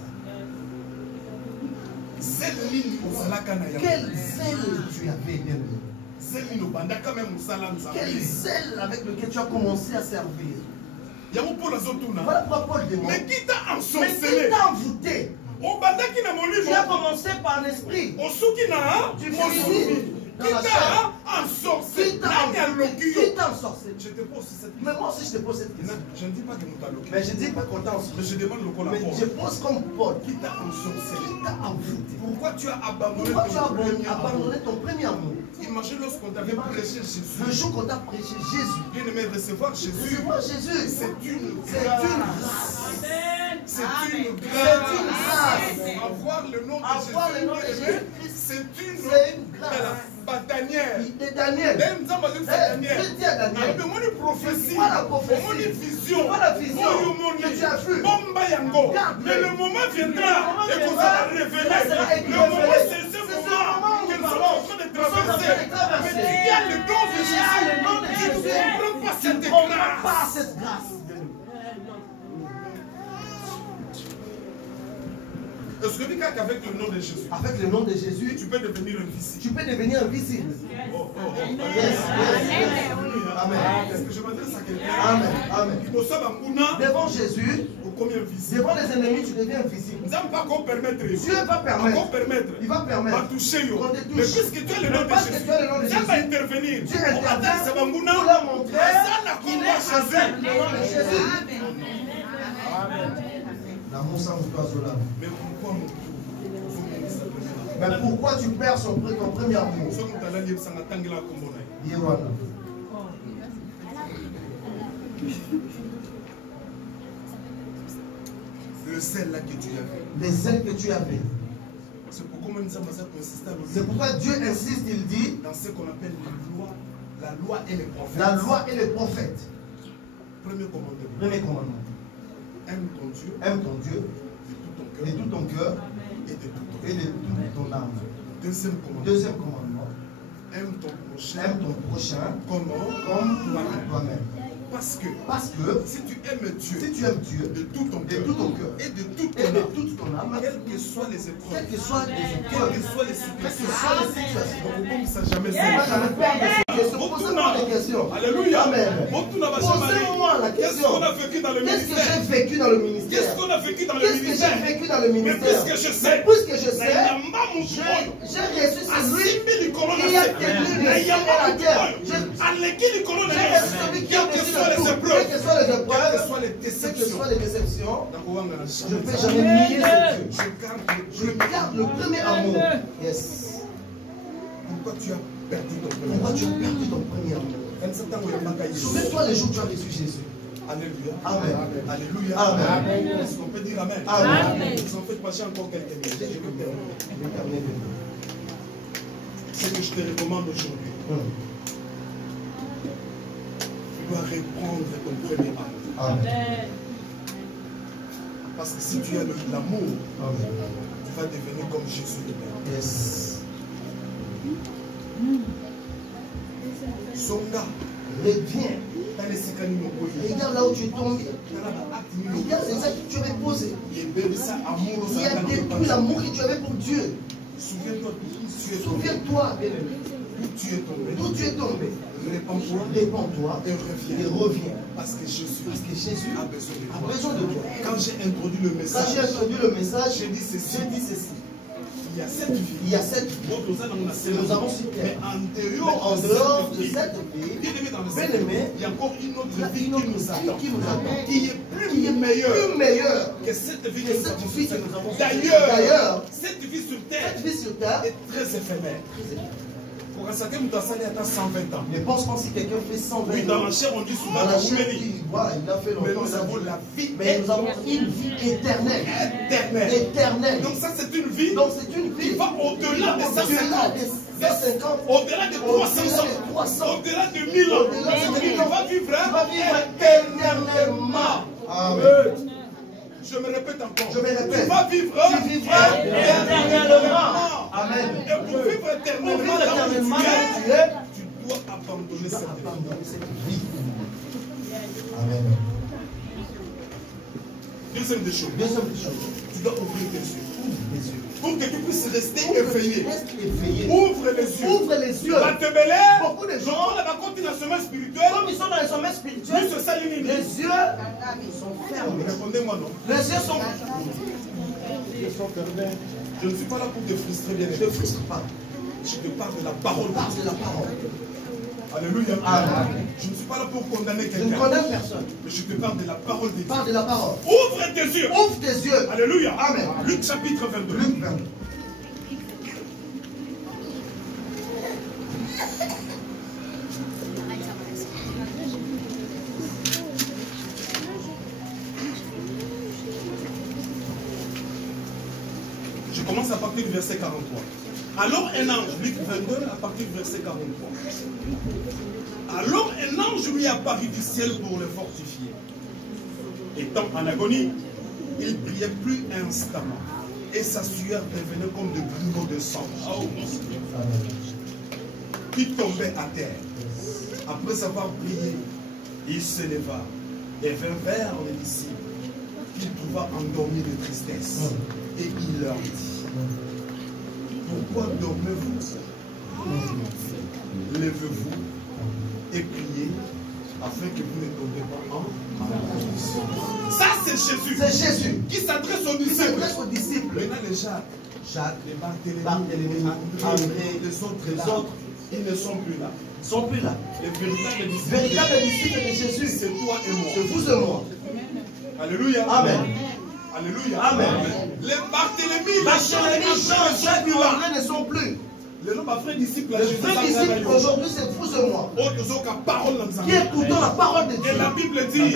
Quel zèle tu avais, bien-aimé. Quel zèle avec lequel tu as commencé à servir. Voilà pourquoi Paul demande. Mais qui t'a envoûté? Tu as commencé par l'esprit. Tu finis. Qui t'a ensorcelé? Je te pose cette question. Mais moi aussi je te pose cette question. Je ne dis pas que nous t'allons. Mais je ne dis pas qu'on t'a ensorcelé. Mais je demande le col à Mais je pose comme Paul. Qui t'a ensorcelé? Qui t'a envoûté? Pourquoi tu as abandonné ton premier amour? Imagine lorsqu'on t'avait prêché Jésus. Le jour qu'on t'a prêché Jésus. Bien aimé, recevoir Jésus. C'est une grâce. C'est une grâce. Avoir le nom de Jésus. C'est une grâce. Daniel. Daniel. Mon prophétie. Mon vision. Que tu as vu. Mais le moment viendra et qu'on va révéler. Le moment, c'est ce moment que nous sommes en train de traverser. Mais tu as le don de Jésus. Tu ne comprends pas cette grâce. Est-ce que tu dis qu'avec le nom de Jésus, avec le nom de Jésus, tu peux devenir invisible? Tu peux devenir invisible. Yes. Amen. Est-ce que je m'adresse à quelqu'un? Amen. Devant Jésus, devant les ennemis, tu deviens invisible. Dieu va permettre. Il va permettre. Mais puisque tu as le nom de Jésus, Dieu va intervenir. Dieu intervient pour leur montrer qu'il est avec le nom de Jésus. Mais pourquoi tu perds ton premier amour? Le zèle là que tu avais. Les zèles que tu avais. C'est pourquoi Dieu insiste, il dit dans ce qu'on appelle la loi et les prophètes. La loi et les prophètes. Premier commandement. Premier commandement. Aime ton Dieu. Aime ton Dieu. De tout ton cœur. Et de toute ton âme. Deuxième commandement. Deuxième commandement. Aime ton prochain. Aime ton prochain. Comme toi-même. Parce que si tu aimes Dieu, de tout ton cœur et de toute ton âme, quelles que soient les épreuves, quelles que soient les situations, ça jamais posez-moi des questions. Alléluia. Amen. Posez-moi la question. Qu'est-ce que j'ai vécu dans le ministère? Qu'est-ce qu'on a vécu dans le ministère? Mais puisque je sais, j'ai reçu celui qui a tenu le ciel et la terre. J'ai reçu celui qui a tenu quelles que soient les épreuves, quelles que soient les déceptions, je ne peux jamais nier ce Dieu. Je garde le premier amour. Yes. Pourquoi tu as perdu ton premier amour? Souviens-toi les jours où tu as reçu Jésus. Alléluia. Amen. Alléluia. Amen. Est-ce qu'on peut dire Amen? Amen. Vous en faites passer encore quelques minutes. C'est ce que je te recommande aujourd'hui. Tu dois reprendre ton premier amour. Amen. Parce que si tu as l'amour, tu vas devenir comme Jésus le Père. Yes. Songa, reviens. Regarde là où tu es tombé. Regarde les actes que tu avais posés. Il y a détruit l'amour que tu avais pour Dieu. Souviens-toi, bien-aimé. D'où tu es tombé. Répands-toi et reviens. Parce que Jésus a besoin de toi. Quand j'ai introduit le message, j'ai dit ceci. Il y a cette vie. Nous avons cité. Mais en dehors de cette vie, bien-aimé, il y a encore une autre vie qui nous attend. Qui est plus meilleure que cette vie que nous avons. D'ailleurs, cette vie sur terre est très éphémère. Pour un certain nombre d'années, il y a 120 ans. Mais pense si quelqu'un fait 120 ans. Oui, dans la chair, on dit souvent dans la chair, il a fait longtemps. Mais nous avons la vie. Mais nous avons une vie éternelle. Donc ça, c'est une vie. Qui va au-delà de 150. Au-delà de 300 ans. Au-delà de 1000 ans. Tu vas vivre éternellement. Amen. Je me répète encore. Tu vas vivre éternellement. Amen. Et pour vivre éternellement, tu dois abandonner cette vie. Amen. Deuxième des choses. Tu dois ouvrir tes yeux. Ouvre les yeux. Pour que tu puisses rester éveillé. Reste éveillé. Ouvre les yeux. Ouvre les yeux. Beaucoup de gens, comme ils sont dans les sommets spirituels, les yeux sont fermés. Répondez-moi non. Les yeux sont fermés. Je ne suis pas là pour te frustrer, bien. Ne te frustre pas. Je te parle de la parole. Parle de la parole. Alléluia. Amen. Je ne suis pas là pour condamner quelqu'un. Je ne condamne personne. Mais je te parle de la parole de Dieu. Parle de la parole. Ouvre tes yeux. Ouvre tes yeux. Alléluia. Amen. Luc chapitre 22. Luc 22. Je commence à partir du verset 43. Alors un ange, Luc 22, à partir du verset 43. Alors un ange lui apparut du ciel pour le fortifier. Étant en agonie, il priait plus instamment. Et sa sueur devenait comme de grumeaux de sang qui tombait à terre. Après avoir prié, il se leva et vint vers les disciples qu'il trouva endormis de tristesse. Et il leur dit: pourquoi dormez-vous? Levez-vous et priez afin que vous ne tombiez pas en malédiction. Ça, c'est Jésus. C'est Jésus Qui s'adresse aux disciples. Maintenant, les Jacques, les Barthélemy, André, les autres, ils ne sont plus là. Ils sont plus là. Les véritables disciples de Jésus, c'est toi et moi. C'est vous et moi. Alléluia. Amen. Alléluia. Amen. Les Barthélemy, Jean, Jacques et André ne sont plus. Les vrais disciples aujourd'hui, c'est vous et moi. Qui écoutons la parole de Dieu. Et la Bible dit.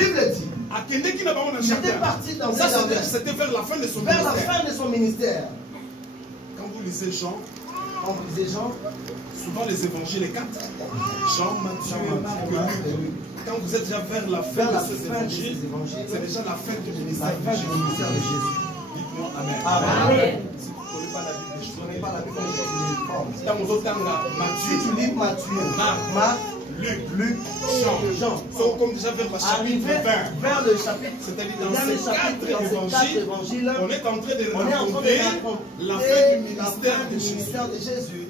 J'étais parti dans cette affaire. C'était vers la fin de son ministère. Vers la fin de son ministère. Quand vous lisez Jean, souvent les évangiles, les 4, Jean, Matthieu, Marc, Luc. Quand vous êtes déjà vers la fin de ces évangiles, c'est déjà la fin du ministère de Jésus. Dites-moi Amen. Amen. Si vous ne connaissez pas la Bible, je ne connais pas la Bible. Si tu lis Matthieu, Marc, Luc, Jean, sont comme déjà vers le chapitre 20. Vers le chapitre, c'est-à-dire dans ces 4 évangiles, on est en train de raconter la fin du ministère de Jésus.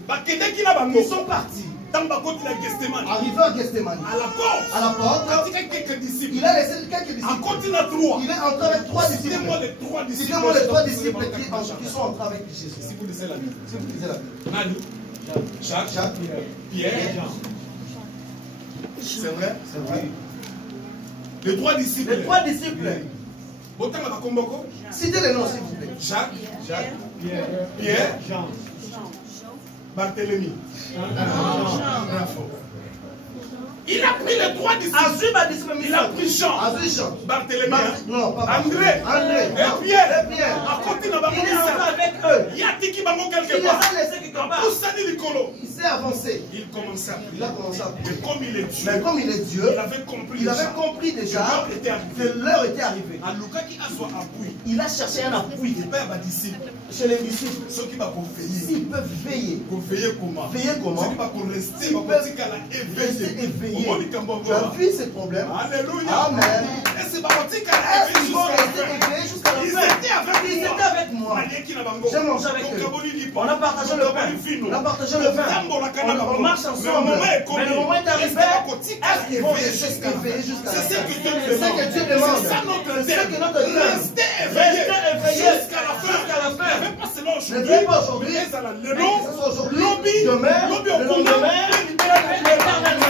Ils sont partis. Arrivé à Gethsémani, à la porte, il a laissé quelques disciples. Il est entré avec 3 disciples. Citez-moi les 3 disciples qui sont entrés avec Jésus. Si vous lisez la Bible. Nani, Jacques, Pierre, c'est vrai? C'est vrai. Les 3 disciples. Citez les noms, s'il vous plaît. Jacques, Pierre, Jean, Barthélemy. Il a pris les 3 disciples. Il a pris Jean, Barthélemy, André et Pierre. Il est avec eux. Il a dit qu'il va quelque part. Il s'est avancé. Il commençait à prier. Il a commencé à prier. Mais comme il est Dieu, il avait compris déjà que l'heure était arrivée. Il a cherché un appui chez les disciples. S'ils peuvent veiller. Veiller comment? S'ils peuvent rester éveillés. Tu as vu ces problèmes? Alléluia. Amen. Est-ce qu'ils vont rester éveillés jusqu'à la fin? Ils étaient avec moi. J'ai mangé avec eux. On a partagé le pain. On marche ensemble. Mais le moment est arrivé. Est-ce qu'ils vont rester éveillés jusqu'à la fin? C'est ce que Dieu demande. C'est ce que notre Dieu. Rester éveillés jusqu'à la fin. Ne vivez pas aujourd'hui. Mais que ce soit aujourd'hui, demain, le lendemain, l'éternellement.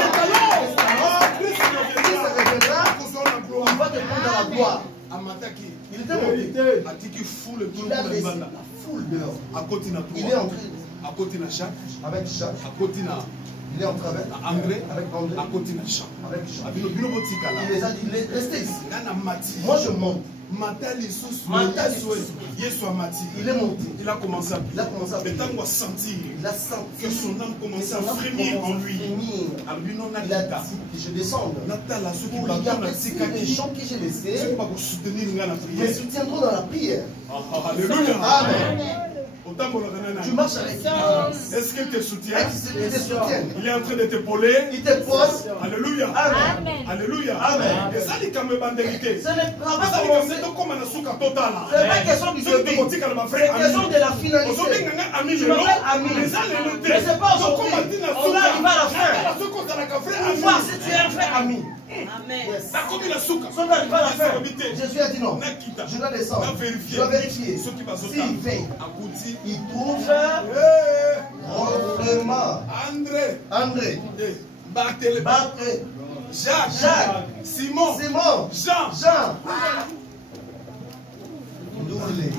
Il va te prendre dans la gloire. Il était monté. Il a laissé la foule dehors. Il est entré avec Jacques. Il est entré avec André. Avec Jean. Il les a dit, restez ici. Moi je monte. Il est monté. Il a commencé à prier. Il a senti que son âme commençait à frémir en lui. Il a dit que je descende pour regarder si les gens que j'ai laissés me soutiendront dans la prière. Alléluia. Amen. Tu marches avec lui. Est-ce qu'il te soutient? Il te soutient. Il est en train de t'épauler. Il te pose. Alléluia. Amen. Alléluia. Amen. Et ça, il comme bandérité. Ce n'est pas comme un souka total. Ce n'est pas question du début. C'est question de la finalité. Tu m'appelles ami. Mais c'est pas aujourd'hui. On va arriver à la fin. Pour voir si tu es un frère ami. Amen. Yes. On va arriver à la fin. Jésus a dit non. Je dois descendre. Je dois vérifier. S'il veille, il trouve ronflement. André. Barthé. Jacques. Simon. Jean.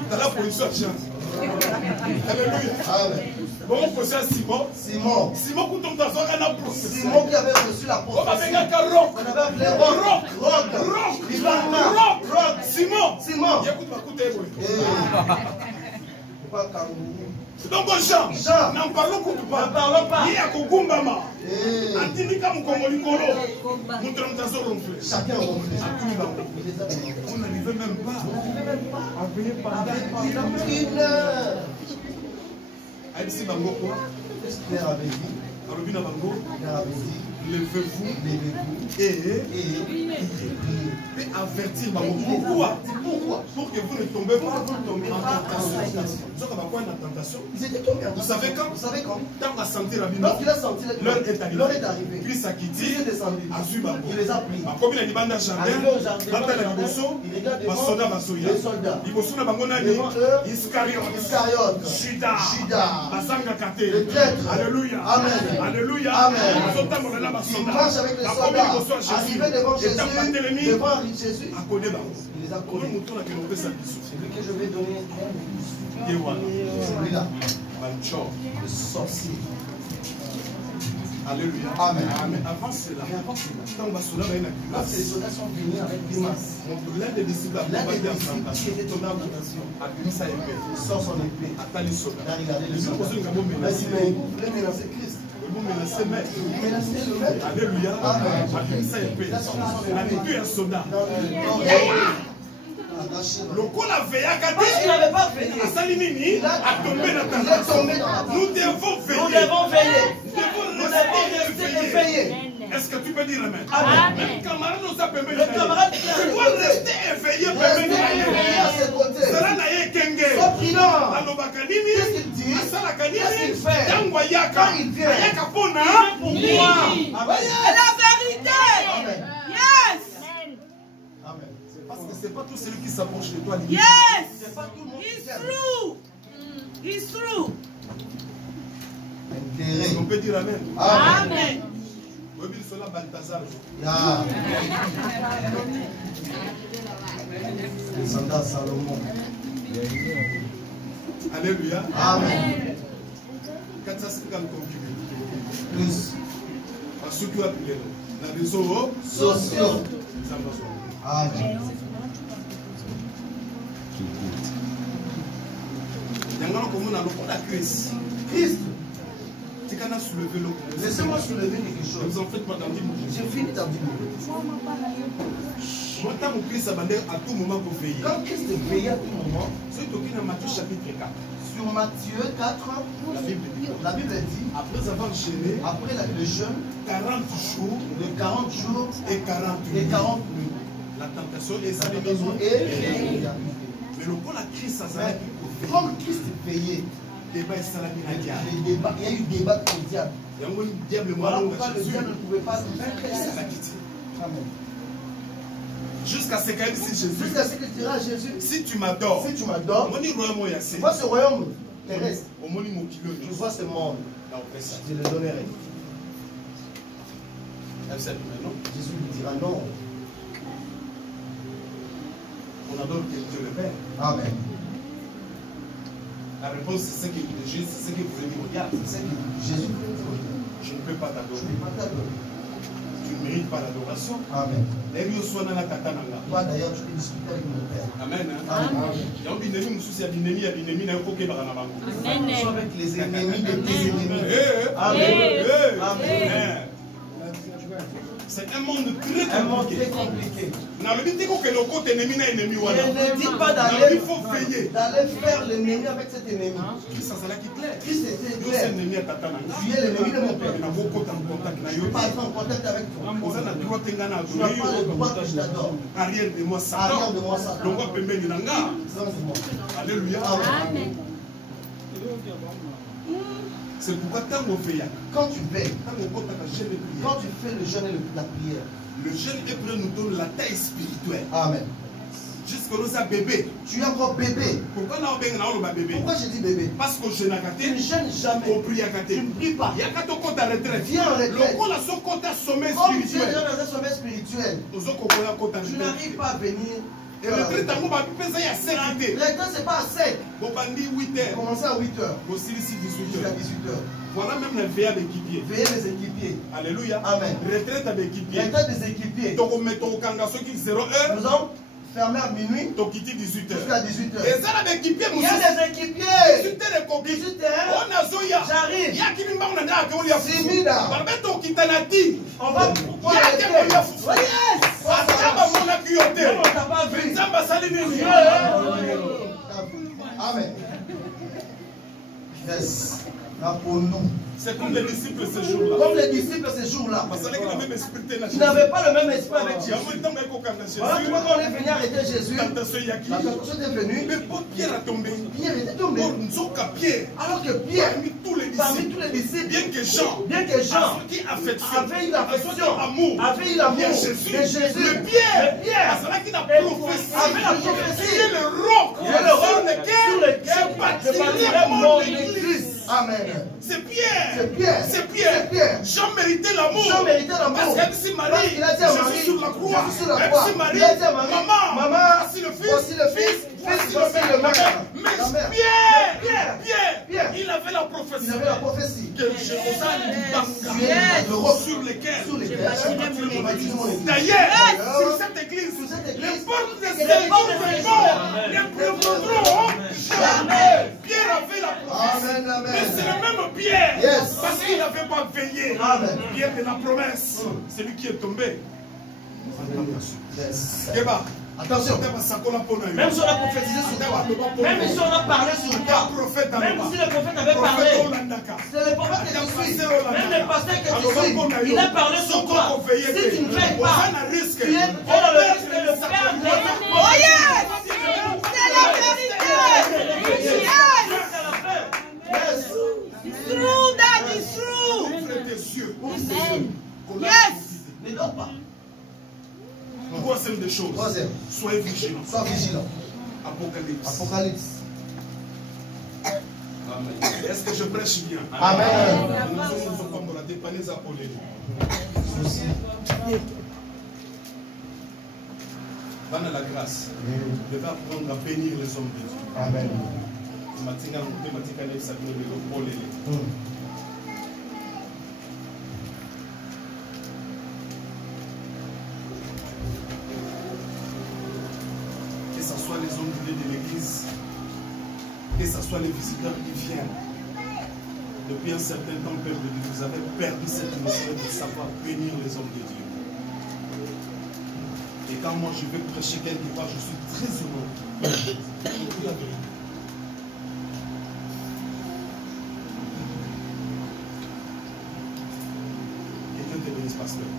Dans la position de Jean. Alléluia. Amen. Bon, on posait à Simon. Simon qui avait reçu la prophétie. On avait appelé Rock. Simon. Donc Jean, n'en parlons pas. Il y a Kogumbama. Antinika Mukomolingolo. Chacun ronflait. On n'arrivait même pas à venir pendant une heure. Aïdisi Bango quoi? Qu'est-ce qu'il avait dit? Arubina Bango. Il avait dit. Levez-vous et avertir Bango. Pourquoi? Pour que vous ne tombez pas en tentation. Ils étaient tombés en tentation. Vous savez quand? Tant qu'à sentir la vie. Lorsqu'il a senti l'heure est arrivée. Christ a quitté. Il est descendu. Il les a pris. Comme il a dit dans le jardin, les soldats. Iscariote. Judas. Le traître. Alléluia. Amen. Il marche avec les soldats. Arrivé devant Jésus. Devant Jésus. Il les a connus. C'est lui que je vais donner. Celui-là. Le sorcier. Alléluia. Amen. Avant cela, quand ces soldats sont venus avec des masses, l'un des disciples a qui était tombé en tentation, il sort son épée. Il a regardé le soldat. Il a dit, mais vous voulez menacer Christ? Menacer le maître. Alléluia. Le col a veillé à Parce qu'il n'avait pas veillé. Il a tombé dans la tentation. Nous devons veiller. Nous devons rester éveillés. Est-ce que tu peux dire amen? Amen. Même camarade nous a permis Le camarade tu dois rester éveillé. à ses côtés. Cela n'a rien qu'un Sois prudent. Qu'est-ce qu'il dit? Qu'est-ce qu'il fait? Quand il vient, pour moi. La vérité. Amen. Yes. Amen. Parce que ce n'est pas tout celui qui s'approche de toi. Yes. C'est pas tout le monde. It's true. It's true. On peut dire amen. Amen. Yeah. Le soldat Salomon. Alléluia. Amen. 450 concubines. Plus. Surtout appelé la réseau sociaux. Amen. Christ. Laissez-moi soulever quelque chose. Vous en faites pas dans 10 minutes. J'ai fini dans 10 minutes. Quand Christ veillait à tout moment, sur Matthieu 4, la Bible dit, après le jeûne, 40 jours de 40 jours et 40 nuits. La tentation est arrivée. Mais le coup la Christ comme Christ veillait, il y a eu débat avec le diable. Voilà pourquoi le diable ne pouvait pas vaincre. Amen. Jusqu'à ce qu'il dira à Jésus, si tu m'adores, moi ce royaume terrestre, je vois ce monde, je le donnerai. Jésus lui dira non. On adore Dieu le Père. Amen. La réponse c'est ce que Jésus vous regarde. C'est ce que Jésus vous regarde. Je ne peux pas t'adorer. Tu ne mérites pas l'adoration. Amen. Toi d'ailleurs tu peux discuter avec mon Père. Amen. Amen. Avec les ennemis de tes ennemis. Amen. Amen. C'est un monde très compliqué. Un monde très compliqué. Ne dis pas d'aller faire l'ennemi avec cet ennemi. Christ était clair. Tu es l'ennemi de mon père. Je ne peux pas être en contact avec toi. Tu n'as pas le droit que je t'adore. Arrière de moi, Satan. Alléluia. Amen. C'est pourquoi quand tu veilles, quand tu fais le jeûne et la prière, le jeûne hébreu nous donne la taille spirituelle. Amen. Jusqu'à nous à bébé. Tu es encore bébé. Pourquoi bébé? Pourquoi je dis bébé? Parce que je n'ai tu ne jeûnes jamais. Tu ne pries pas. Il y a qu'à ton compte à retraite. Viens en retraite. Le compte à son compte à sommet spirituel. Comme tu es spirituel. déjà dans un sommet spirituel, tu n'arrives pas à venir. Et le retraite, il y a 7 heures. Maintenant, ce n'est pas à 7. Bon, 8 heures. Commencez à 8 heures. Aussi, 18 Jusqu'à heures. 18 heures. Voilà même les veillées avec équipiers. Veillez les équipiers. Alléluia. Amen. Retraite avec équipiers. Retraite des équipiers. Donc, on met ton kanga, ceux qui 0 heure. Nous allons fermer à minuit. Donc, il dit 18 heures. Jusqu'à 18 heures. Et ça, avec équipiers, il y a des équipiers. 18 heures de copies. 18 heures. On a Zoya. J'arrive. Il y a qui m'a dit qu'on y a fou. Simida. Barbeto qui t'en a dit. On va Il y a qui m'a dit fou. Yes. Amen. Yes. C'est comme les disciples ce jour-là. Comme les disciples ce jour-là. Parce qu'ils n'avaient pas le même esprit avec Jésus. Voilà pourquoi quand on est venu arrêter Jésus, la tentation est venue. Mais Pierre a tombé. Pierre était tombé. Alors que Pierre, parmi tous les disciples, bien que Jean avait eu l'affection, avait eu l'amour de Jésus. Le Pierre avait la prophétie. Le roc sur lequel je bâtirai mon église. Amen. C'est Pierre. C'est Pierre. Jean méritait l'amour. Parce qu'elle Marie, il a dit à Marie, Jésus sur la croix. Marie, il a dit à Marie, maman, voici le fils, voici le mère. Mais Pierre, il avait la prophétie. Que Jérusalem le roc sur lequel D'ailleurs, sur cette église, les portes de cette église ne prévaudront jamais. Pierre avait la prophétie. Mais c'est le même Pierre. Parce qu'il n'avait pas veillé. Pierre de la promesse. C'est lui qui est tombé. Attention, même si on a prophétisé sur toi, même si on a parlé sur toi, même si le prophète avait parlé, c'est le prophète que tu suis, même le pasteur que tu suis, il a parlé sur toi. Si tu ne fais pas, tu es dans le risque de le perdre. Oh yes! C'est la vérité! Yes! True, daddy, true! Yes! Ne dors pas. Troisième des choses. Soyez vigilants. Sois vigilant. Apocalypse. Amen. Est-ce que je prêche bien? Amen. Nous sommes comme la dépanneuse Apollo. Va dans la grâce. Je vais apprendre à bénir les hommes de Dieu. Amen. Que ce soit les hommes de l'église, que ce soit les visiteurs qui viennent. Depuis un certain temps, peuple de Dieu, vous avez perdu cette notion de savoir bénir les hommes de Dieu. Et quand moi je vais prêcher quelque part, je suis très heureux. Pour la vérité. Quelqu'un te bénisse, pasteur.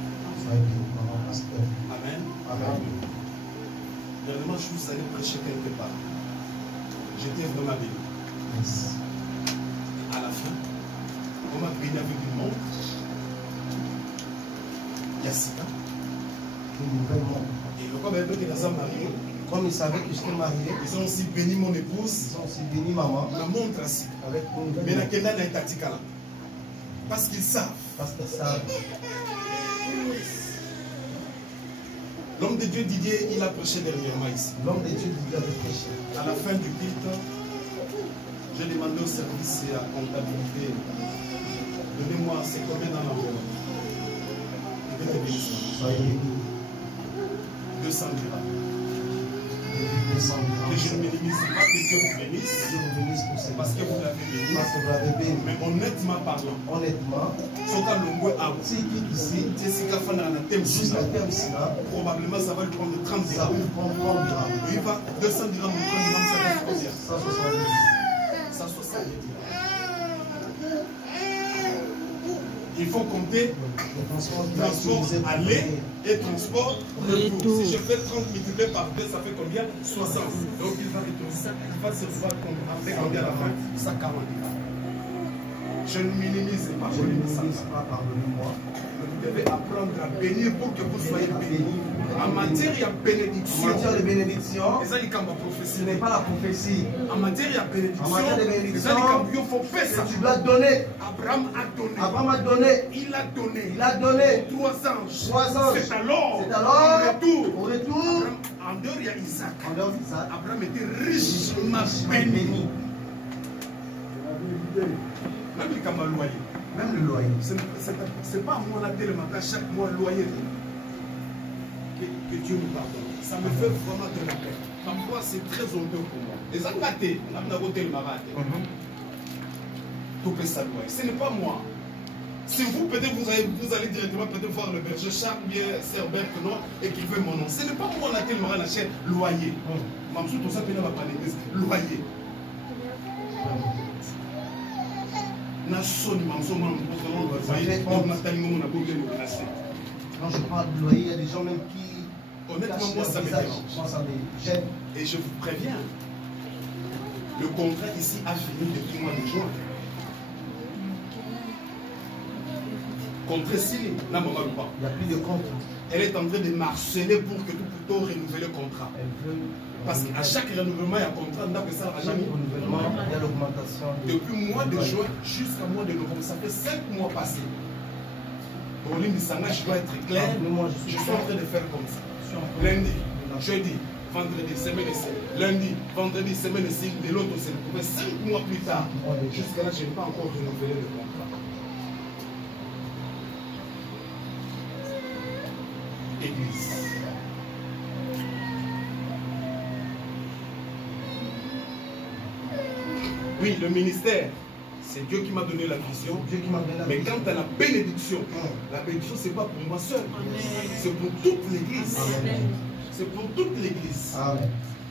Amen. Amen. Dernièrement, je suis allé prêcher quelque part. J'étais vraiment béni. À la fin, on m'a béni avec une montre. Il y a 6 ans. Une nouvelle montre. Et le corps que les hommes mariés, comme ils savaient que j'étais marié, ils ont aussi béni mon épouse. Ils ont aussi béni maman. La montre ainsi. Avec une nouvelle mais montre. dans quel cas parce qu'ils savent. Parce qu'ils savent. L'homme de Dieu Didier, il a prêché dernièrement ici. L'homme de Dieu Didier a prêché. À la fin du culte, j'ai demandé au service et à comptabilité, donnez-moi, c'est combien dans l'enveloppe? Je vais te bénir. 200 dirhams. 200 Que je ne minimise pas, que Dieu vous bénisse. Parce que vous l'avez béni. Mais honnêtement parlant, probablement ça va lui prendre 30 dirhams. Il va 200 dirhams, 30 dirhams, ça va combien? 170 dirhams. Il faut compter transport aller et transport retour. Si je fais 30 multiplié par 2, ça fait combien? 60. Donc il va se voir après combien à la fin? 140 dirhams. Je ne minimise pas. Je ne minimise pas, pardonnez-moi. Vous devez apprendre à bénir pour que vous soyez bénis. En matière, il y a bénédiction. En matière de bénédiction, ce n'est pas la prophétie. En matière, il y a bénédiction. Tu dois donner. Abraham a donné. Abraham a donné. Il a donné. Il a donné. 3 anges. 3 anges. C'est alors. Au retour. En dehors, il y a Isaac. En dehors d'Isaac. Abraham était richement béni. Même le loyer. Même le loyer. C'est pas moi la télé le matin, chaque mois loyer. Que Dieu nous pardonne. Ça me fait vraiment de la peine. Parfois, c'est très honteux pour moi. Les engatés, ce n'est pas moi. Si vous, peut-être, vous allez directement peut-être voir le berger Charles, bien, Cerbert, non, et qu'il veut mon nom. Ce n'est pas moi laquelle m'aura lâché loyer. Mamsou, tout ça, peut pas parler loyer. Quand je parle de loyer, il y a des gens même qui... Honnêtement, moi, ça me gêne. Et je vous préviens, le contrat ici a fini depuis le mois de juin. Contrat signé, il n'y a plus de compte. Elle est en train de marceler pour que tout plutôt renouveler le contrat. Parce qu'à chaque renouvellement, il y a un contrat, ça n'a jamais renouvellement, il y a l'augmentation. Depuis le mois de juin jusqu'au mois de novembre, ça fait 5 mois passés. Pour l'île je dois être clair, je suis en train de faire comme ça. Lundi, jeudi, vendredi, semaine de signe. Lundi, vendredi, semaine de signe, de l'autre semaine. 5 mois plus tard, jusqu'à là, je n'ai pas encore renouvelé le contrat. Église. Oui, le ministère, c'est Dieu qui m'a donné la vision. Mais quant à la bénédiction, ce n'est pas pour moi seul. C'est pour toute l'église. C'est pour toute l'église.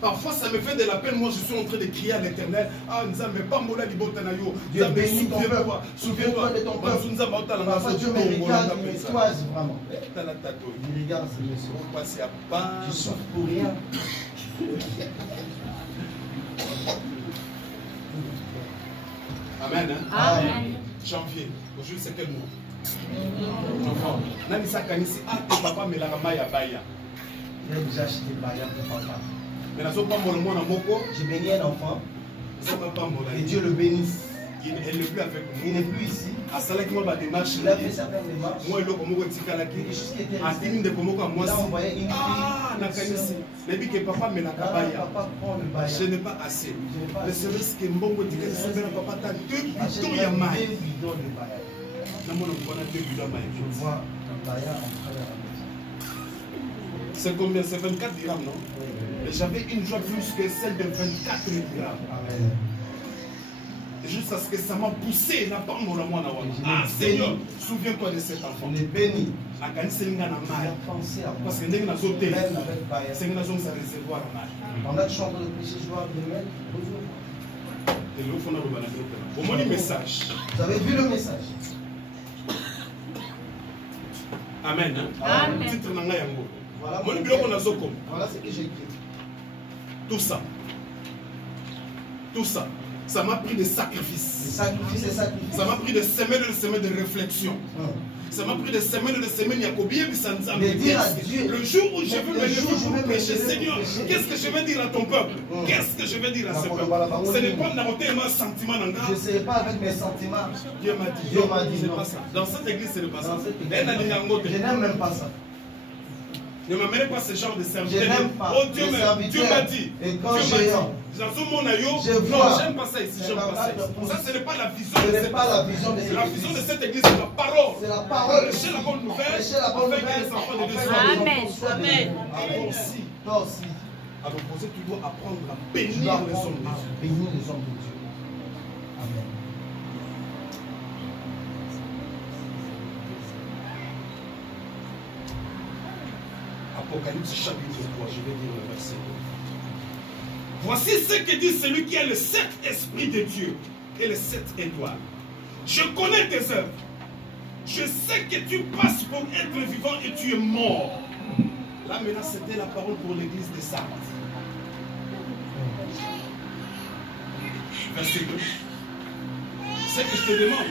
Parfois, ça me fait de la peine. Moi, je suis en train de crier à l'éternel. Ah, nous avons pas mola di botanayo. Dieu bénis ton peuple. Souviens-toi de ton peuple. Parfois, Dieu me regarde, mais toi, vraiment. Il regarde ce monsieur. Je souffre pour rien. Amen. Hein? Amen. Janvier. Aujourd'hui, c'est quel mois? Novembre. Nanisa Kanisi, ah, ton papa me l'a ramé à Baya. Il a déjà acheté Baya pour papa. Mais là, j'ai béni un enfant. Et Dieu le bénisse. Il n'est plus avec nous. Il n'est plus ici. Il a fait certaines démarches. Moi, il a envoyé une fille. Ah, papa me l'a kabaya. Je n'ai pas assez. Le service que Mbongo dit que papa a 2 bidons de maïs. Je vois un Baya en train de. C'est combien? C'est 24 dirhams, non? Et j'avais une joie plus que celle de 24 dirhams. Jusqu'à ce que ça m'a poussé. Ah Seigneur, souviens-toi de cet enfant. On est béni. Parce que nous avons sauté. C'est une raison de recevoir un mal. Pendant que je suis en train de prêcher, je vois le maître. Message. Vous avez vu le message? Amen. Amen. Voilà ce que j'ai écrit. Tout ça, ça m'a pris des sacrifices. Ça m'a pris des semaines de réflexion. Ça m'a pris des semaines il y a combien de dire à Dieu, le jour où je veux venir pour prêcher, Seigneur, qu'est-ce que je vais dire à ton peuple? Qu'est-ce que je vais dire à ce peuple? Ce n'est pas un sentiment. Je ne serai pas avec mes sentiments. Dieu m'a dit, non. Dans cette église, ce n'est pas ça. Je n'aime même pas ça. Ne m'amenez pas ce genre de serviteur. Oh Dieu m'a dit. Et quand j'aime pas ça ici. Ça, ce n'est pas la vision de cette église. La vision de cette église, c'est la parole. C'est la parole. Prêcher la bonne nouvelle. Prêcher la bonne nouvelle. Amen. Amen. Toi aussi. À l'opposé, tu dois apprendre à bénir les hommes de Dieu. Bénir les hommes de Dieu. Amen. Apocalypse chapitre 3, je vais dire le verset 2. Voici ce que dit celui qui a le 7 esprits de Dieu et les 7 étoiles. Je connais tes œuvres. Je sais que tu passes pour être vivant et tu es mort. Là maintenant c'était la parole pour l'église de Sardes. Verset 2. C'est que je te demande,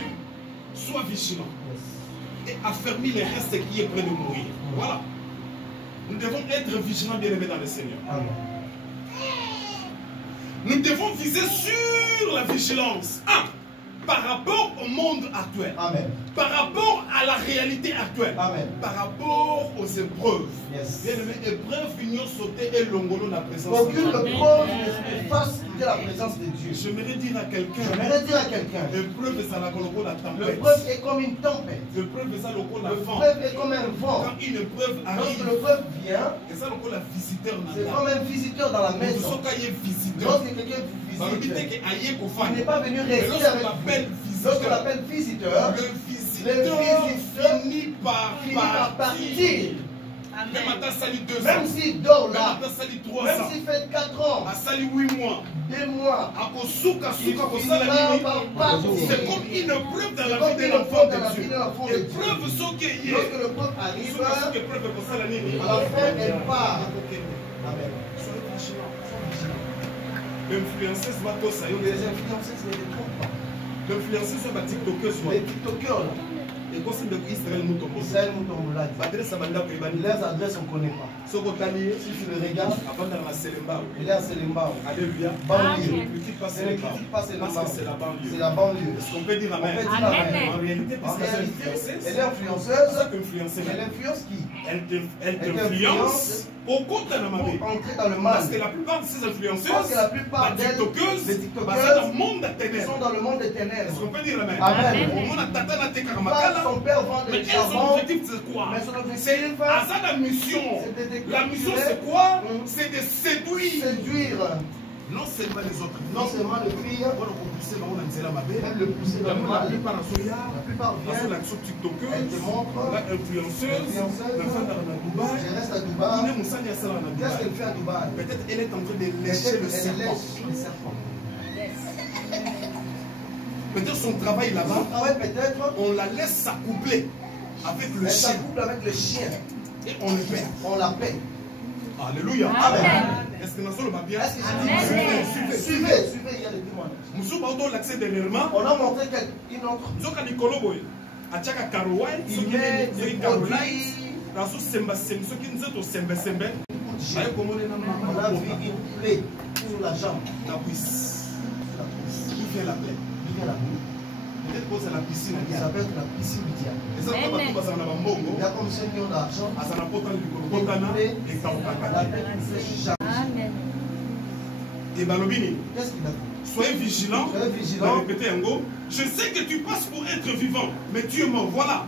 sois vigilant et affermis les restes qui est près de mourir. Voilà. Nous devons être vigilants, bien-aimés dans le Seigneur. Amen. Nous devons viser sur la vigilance. Par rapport au monde actuel. Amen. Par rapport à la réalité actuelle. Amen. Par rapport aux épreuves. Yes. Bien-aimés, épreuves, union sauter et l'ongolo la présence. Aucune épreuve ne fasse quitter la présence de Dieu. J'aimerais dire à quelqu'un. J'aimerais dire à quelqu'un. L'épreuve, ça la colocó la tempête. L'épreuve est comme une tempête. L'épreuve, ça le la vent. L'épreuve est comme un vent. Quand une épreuve Lorsque arrive, l'épreuve vient, et ça le la visiteur. c'est comme un visiteur dans la maison. Lorsque quelqu'un visite, il n'est pas venu rester avec vous. Lorsqu'on l'appelle visiteur, le visiteur finit par partir. Même s'il dort là, même s'il fait 4 ans, 8 mois, 2 mois, il finira par partir. C'est comme une épreuve dans la vie de l'enfant de Dieu. Épreuve, lorsque l'épreuve arrive, à la fin elle part. Amen. L'influenceuse va tout ça. Les influenceuses ne les trompent pas. L'influenceuse va TikToker. Les TikTokers là. Et quand c'est Israël Moutombo. Israël Moutombo là. Leurs adresses on ne connaît pas. Si tu le regardes, il est à Selemba. Alléluia. Banlieue. Ne critique pas Selemba. parce que c'est la banlieue. C'est la banlieue. Est-ce qu'on peut dire amen? En réalité, elle est influenceuse. Elle influence qui? Elle t'influence au compte de la pour entrer dans le mal. Parce que la plupart de ces influenceuses, parce que la plupart les tiktokeuses, sont dans le monde des ténèbres. Sont dans le monde des ténèbres. Est-ce qu'on peut dire amen? Amen. Son père vend des mais son objectif c'est quoi? C'est la mission. La mission c'est quoi? C'est de séduire. Non seulement les autres, non seulement le cuir, même le pousser dans le mal. La plupart viennent, elle te montre, l'influenceuse, je reste à Dubaï. Qu'est-ce qu'elle fait à Dubaï? Peut-être elle est en train de lécher le serpent. Peut-être son travail là-bas, on la laisse s'accoupler avec le chien. Elle s'accouple avec le chien. Et on le paie. On la paie. Alléluia. Amen. Est-ce que nous sommes bien? Suivez, il y a des témoignages. Nous avons l'accès dernièrement. On a montré une autre. Nous avons il met des produits. On a vu une plaie sur la jambe. La cuisse. Où vient la plaie? Peut-être que c'est la piscine. Ça peut être la piscine du diable. Et ça, il y a comme ceux qui ont l'argent. Amen. Et Balobini, qu'est-ce qu'il a dit? Soyez vigilants. Répétez un mot. Je sais que tu passes pour être vivant, mais tu es mort. Voilà.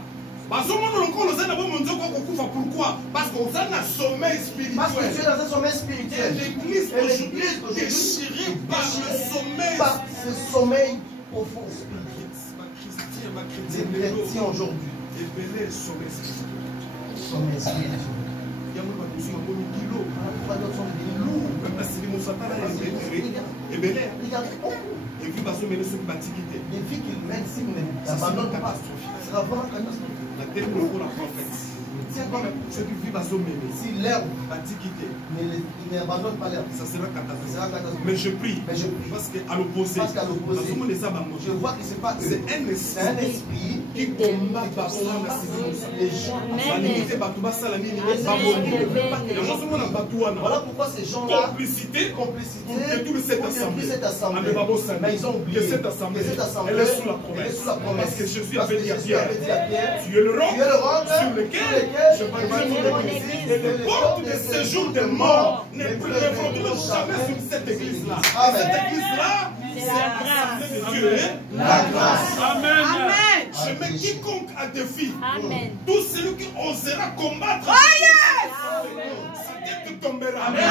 Pourquoi? Parce qu'on a un sommeil spirituel. Parce que tu es dans un sommeil spirituel. L'église aujourd'hui déchirée par le sommeil. Par ce sommeil profond spirituel. Les chrétiens aujourd'hui. Sommeil spirituel. Il y a beaucoup de kilos. Pourquoi d'autres sont des lourds? Et puis parce que les filles qu'ils mènent s'ils n'abandonnent pas, ça sera vraiment catastrophique. La prophète. C'est comme ceux qui vivent à Zomene. Si l'herbe antiquité, ils n'abandonnent pas l'herbe, ça sera catastrophique. Mais je prie. Parce qu'à l'opposé, je vois que c'est pas eux. C'est un esprit qui combat les gens. Voilà pourquoi ces gens-là, complicité pour détruire cette assemblée. Mais ils ont oublié que cette assemblée, elle est sous la promesse. Parce que Jésus avait dit à Pierre, tu es le roc sur lequel je vais et les portes de séjour des morts ne reviendront jamais sur cette église-là. Cette église-là, c'est la grâce de Dieu. La grâce. Amen. Je mets quiconque à défi. Tout celui qui osera combattre, sa tête tombera. Amen.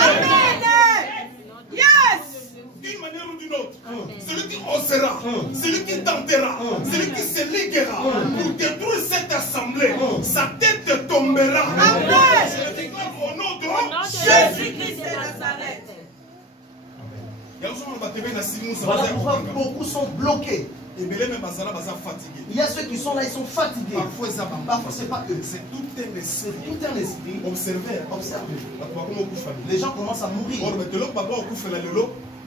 d'une manière ou d'une autre. Celui qui osera, celui qui tentera, celui qui se liguera pour détruire cette assemblée, sa tête tombera. Je le déclare au nom de Jésus-Christ de Nazareth. Voilà pourquoi beaucoup sont bloqués. Il y a ceux qui sont là, ils sont fatigués. Parfois, ce n'est pas eux. C'est tout un esprit. Tout un esprit. Observez. Les gens commencent à mourir.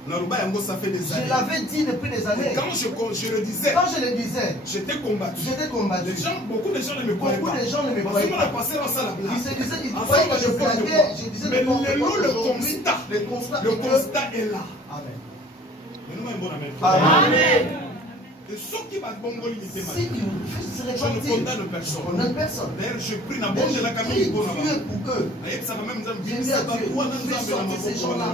Je l'avais dit depuis des années. Quand je le disais, j'étais combattu. Beaucoup de gens ne me croyaient pas. Ils se disaient, ils croyaient que je blaguais. Je disais, mais le constat est là. Amen. Amen. Et ceux qui vont si je ne condamne personne. D'ailleurs, je prie dans bon de la famille pour eux. Ça va même dire que ces gens-là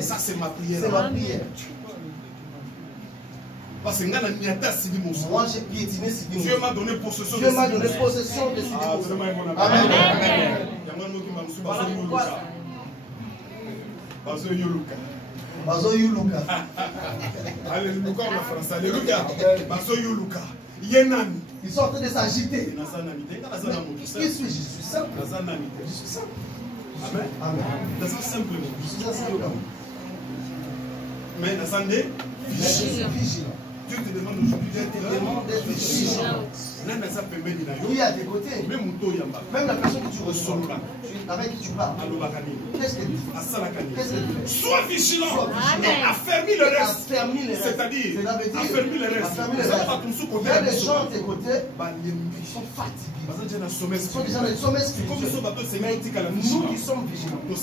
ça c'est ma prière. C'est ma prière. Parce que moi j'ai piétiné Sidi Moussa. Dieu m'a donné possession de Sidi Moussa. Amen. Bazoyuluka. Alléluia en France. Alléluia. Bazoyuluka. Yenani. Ils sont en train de s'agiter. Qui suis-je? Je suis simple. Je suis simple. Amen. Amen. Je suis simple. Je suis un simple homme. Mais je suis vigilant. Dieu te demande aujourd'hui d'être vigilant. Oui, à tes côtés. Même la personne que tu reçois, avec qui tu parles. Qu'est-ce qu'elle dit? Sois vigilant. Et affermis le reste. C'est-à-dire, affermis le reste. Il y a des gens à tes côtés qui sont fatigués. Ils sont déjà dans le sommet spirituel. Nous qui sommes vigilants. Que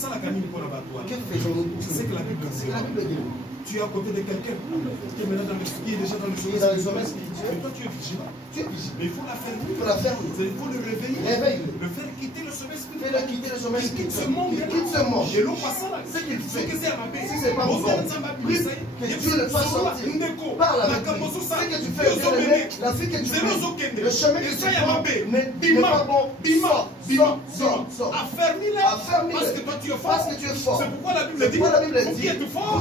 faisons-nous? C'est que la Bible dit. Tu es à côté de quelqu'un qui est déjà dans le sommet spirituel. Mais toi, tu es vigilant. Mais il faut la fermer. Il faut le réveiller. Le faire quitter le sommet spirituel. Fais-le quitter le sommet spirituel. Il quitte ce monde. Et l'eau passe là. Ce qu'il fait. Si c'est pas bon, que Dieu le fasse sortir. Parle avec lui. Ce que tu fais, la fille que tu fais, le chemin que tu prends, mais pas bon. Sors. Affermis-la. Parce que toi, tu es fort. C'est pourquoi la Bible dit. Pour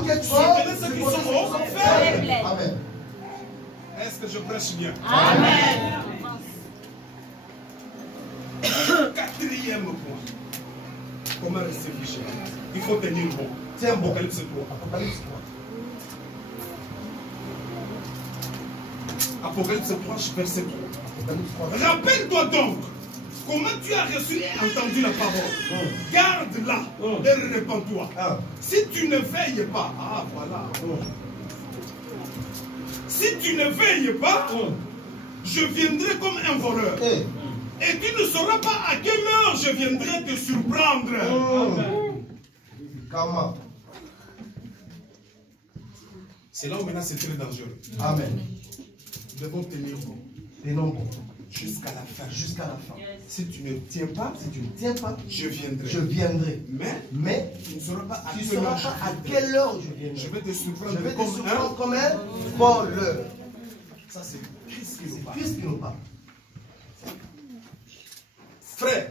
qui es-tu fort? Ceux qui sont faibles. Amen. Est-ce que je prêche bien? Amen. Quatrième point. Comment rester vigilant? Il faut tenir bon. Tiens bon. Apocalypse 3. Apocalypse 3, verset 3. Rappelle-toi donc comment tu as reçu et entendu la parole. Garde-la et répands-toi. Si tu ne veilles pas, voilà. Si tu ne veilles pas, je viendrai comme un voleur. Et tu ne sauras pas à quelle heure je viendrai te surprendre. Comment? C'est là où maintenant c'est très dangereux. Amen. Nous devons tenir bon. Tenons bon. Jusqu'à la fin. Si tu ne tiens pas, je viendrai. Mais tu ne sauras pas à quelle heure je viendrai. Je vais te surprendre comme un voleur. Ça c'est Christ qui nous parle. Frère,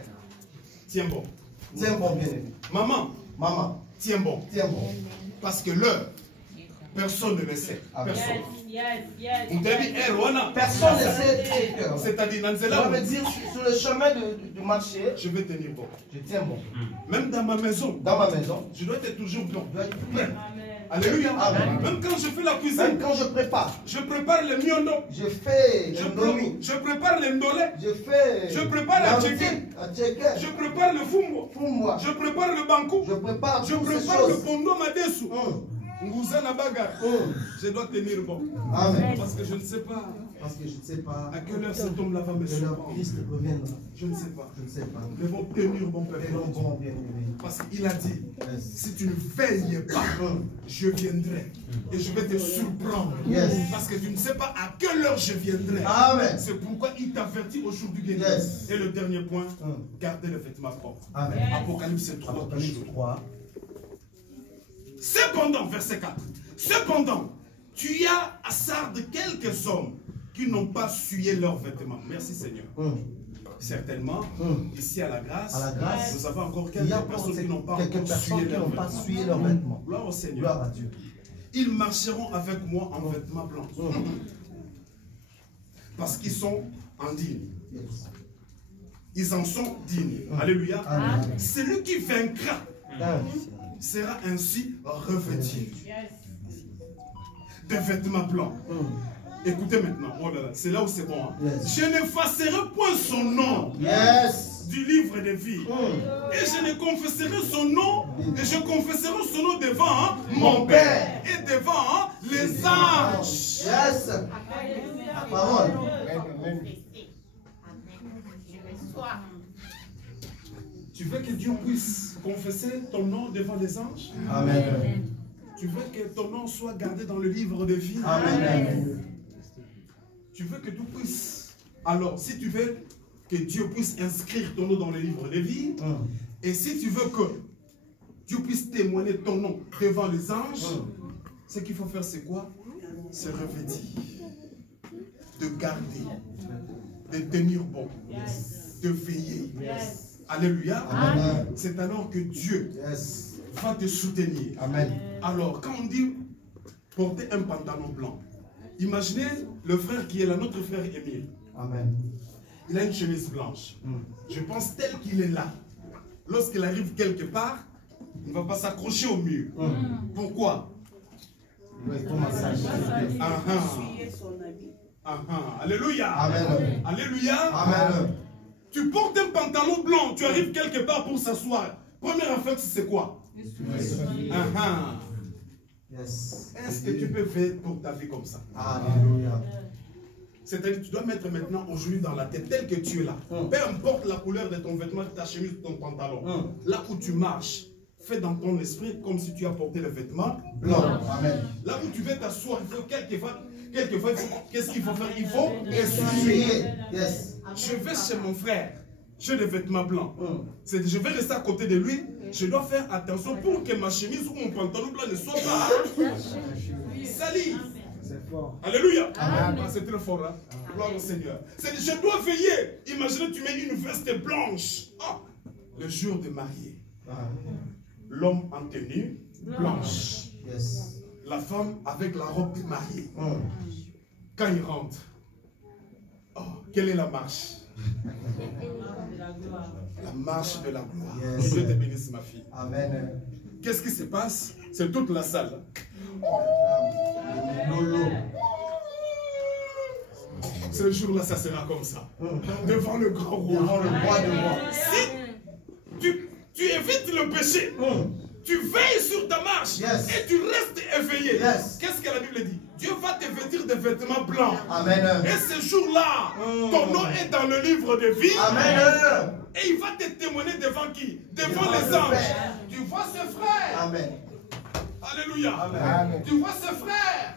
tiens bon. Tiens bon, bien aimé. Maman, tiens bon. Parce que l'heure, personne ne le sait. Personne. Personne ne sait. C'est-à-dire, on va dire, sur le chemin du marché, je vais tenir bon. Je tiens bon. Même dans ma maison, je dois être toujours bon. Alléluia. Amen. Même quand je fais la cuisine, même quand je prépare le miondo. Je fais je prépare le ndolé. Je prépare la tchèque. Je prépare le fumbo. Je prépare le banco. Je prépare le pondo madesu. Je dois tenir bon. Amen. Parce que je ne sais pas. À quelle heure cet homme-là va me surprendre. Je ne sais pas. Nous devons tenir bon, Père. Parce qu'il a dit, si tu ne veilles pas, je viendrai. Et je vais te surprendre. Parce que tu ne sais pas à quelle heure je viendrai. C'est pourquoi il t'avertit aujourd'hui, bien. Et le dernier point, gardez le vêtement propre. Apocalypse 3. Cependant, verset 4. Cependant, tu as assard de quelques hommes qui n'ont pas souillé leurs vêtements. Merci Seigneur. Certainement, ici à la grâce, nous avons encore il y a quelques personnes qui n'ont pas souillé leurs vêtements. Gloire au Seigneur. Gloire à Dieu. Ils marcheront avec moi en vêtements blancs. Parce qu'ils sont indignes. Ils en sont dignes. Alléluia. Celui qui vaincra sera ainsi revêtu de vêtements blancs. Écoutez maintenant, oh là là, c'est là où c'est bon. Hein. Je n'effacerai point son nom du livre de vie. Et je ne confesserai son nom, et je confesserai son nom devant mon Père et devant les anges. La parole. Tu veux que Dieu puisse confesser ton nom devant les anges? Amen. Tu veux que ton nom soit gardé dans le livre de vie? Amen. Tu veux que tu puisses... Alors, si tu veux que Dieu puisse inscrire ton nom dans le livre de vie, et si tu veux que Dieu puisse témoigner ton nom devant les anges, ce qu'il faut faire, c'est quoi? C'est revêtir, de garder, de tenir bon, de veiller. Alléluia. C'est alors que Dieu va te soutenir. Amen. Alors, quand on dit porter un pantalon blanc, imaginez le frère qui est là, notre frère Émile. Amen. Il a une chemise blanche. Je pense tel qu'il est là. Lorsqu'il arrive quelque part, il ne va pas s'accrocher au mur. Pourquoi? Alléluia. Amen. Alléluia. Amen. Tu portes un pantalon blanc, tu arrives quelque part pour s'asseoir. Premier réflexe, c'est quoi? Est-ce que tu peux faire pour ta vie comme ça? Alléluia. C'est-à-dire, tu dois mettre maintenant au genou dans la tête, tel que tu es là. Peu importe la couleur de ton vêtement, de ta chemise, de ton pantalon. Là où tu marches, fais dans ton esprit comme si tu as porté le vêtement blanc. Amen. Là où tu veux t'asseoir, il faut quelquefois, qu'est-ce qu'il faut faire? Il faut essuyer. Je vais chez mon frère, j'ai des vêtements blancs. Je vais rester à côté de lui. Je dois faire attention pour que ma chemise ou mon pantalon blanc ne soit pas sali. Alléluia. C'est très fort, hein? Gloire au Seigneur. Je dois veiller. Imaginez, tu mets une veste blanche. Le jour de mariée. L'homme en tenue blanche. La femme avec la robe de mariée. Quand il rentre, quelle est la marche? La marche de la gloire. Que Dieu te bénisse, ma fille. Amen. Qu'est-ce qui se passe? C'est toute la salle. Ce jour-là, ça sera comme ça. Devant le grand roi. Devant le roi de roi. Si tu évites le péché, tu veilles sur ta marche et tu restes éveillé. Qu'est-ce que la Bible dit? Dieu va te vêtir de vêtements blancs. Amen. Et ce jour-là, ton nom est dans le livre de vie. Amen. Et il va te témoigner devant qui? Devant les anges. Tu vois ce frère. Amen. Alléluia. Amen. Tu vois ce frère.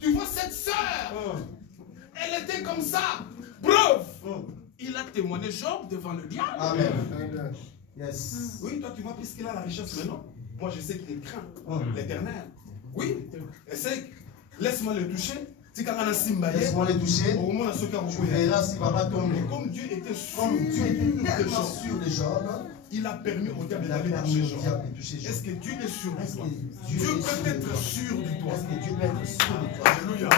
Tu vois cette soeur. Elle était comme ça. Preuve. Il a témoigné Job devant le diable. Amen. Oui, toi tu vois, puisqu'il a la richesse maintenant. Moi je sais qu'il craint l'éternel. Oui. Essaye. Laisse-moi le toucher. Laisse-moi le toucher. Tu verras s'il ne va pas tomber. Comme Dieu était tellement sûr de Job, il a permis au diable d'aller toucher Job. Est-ce que Dieu est sûr de toi? Dieu peut être sûr de toi. Est-ce que Dieu peut être sûr de toi? Alléluia.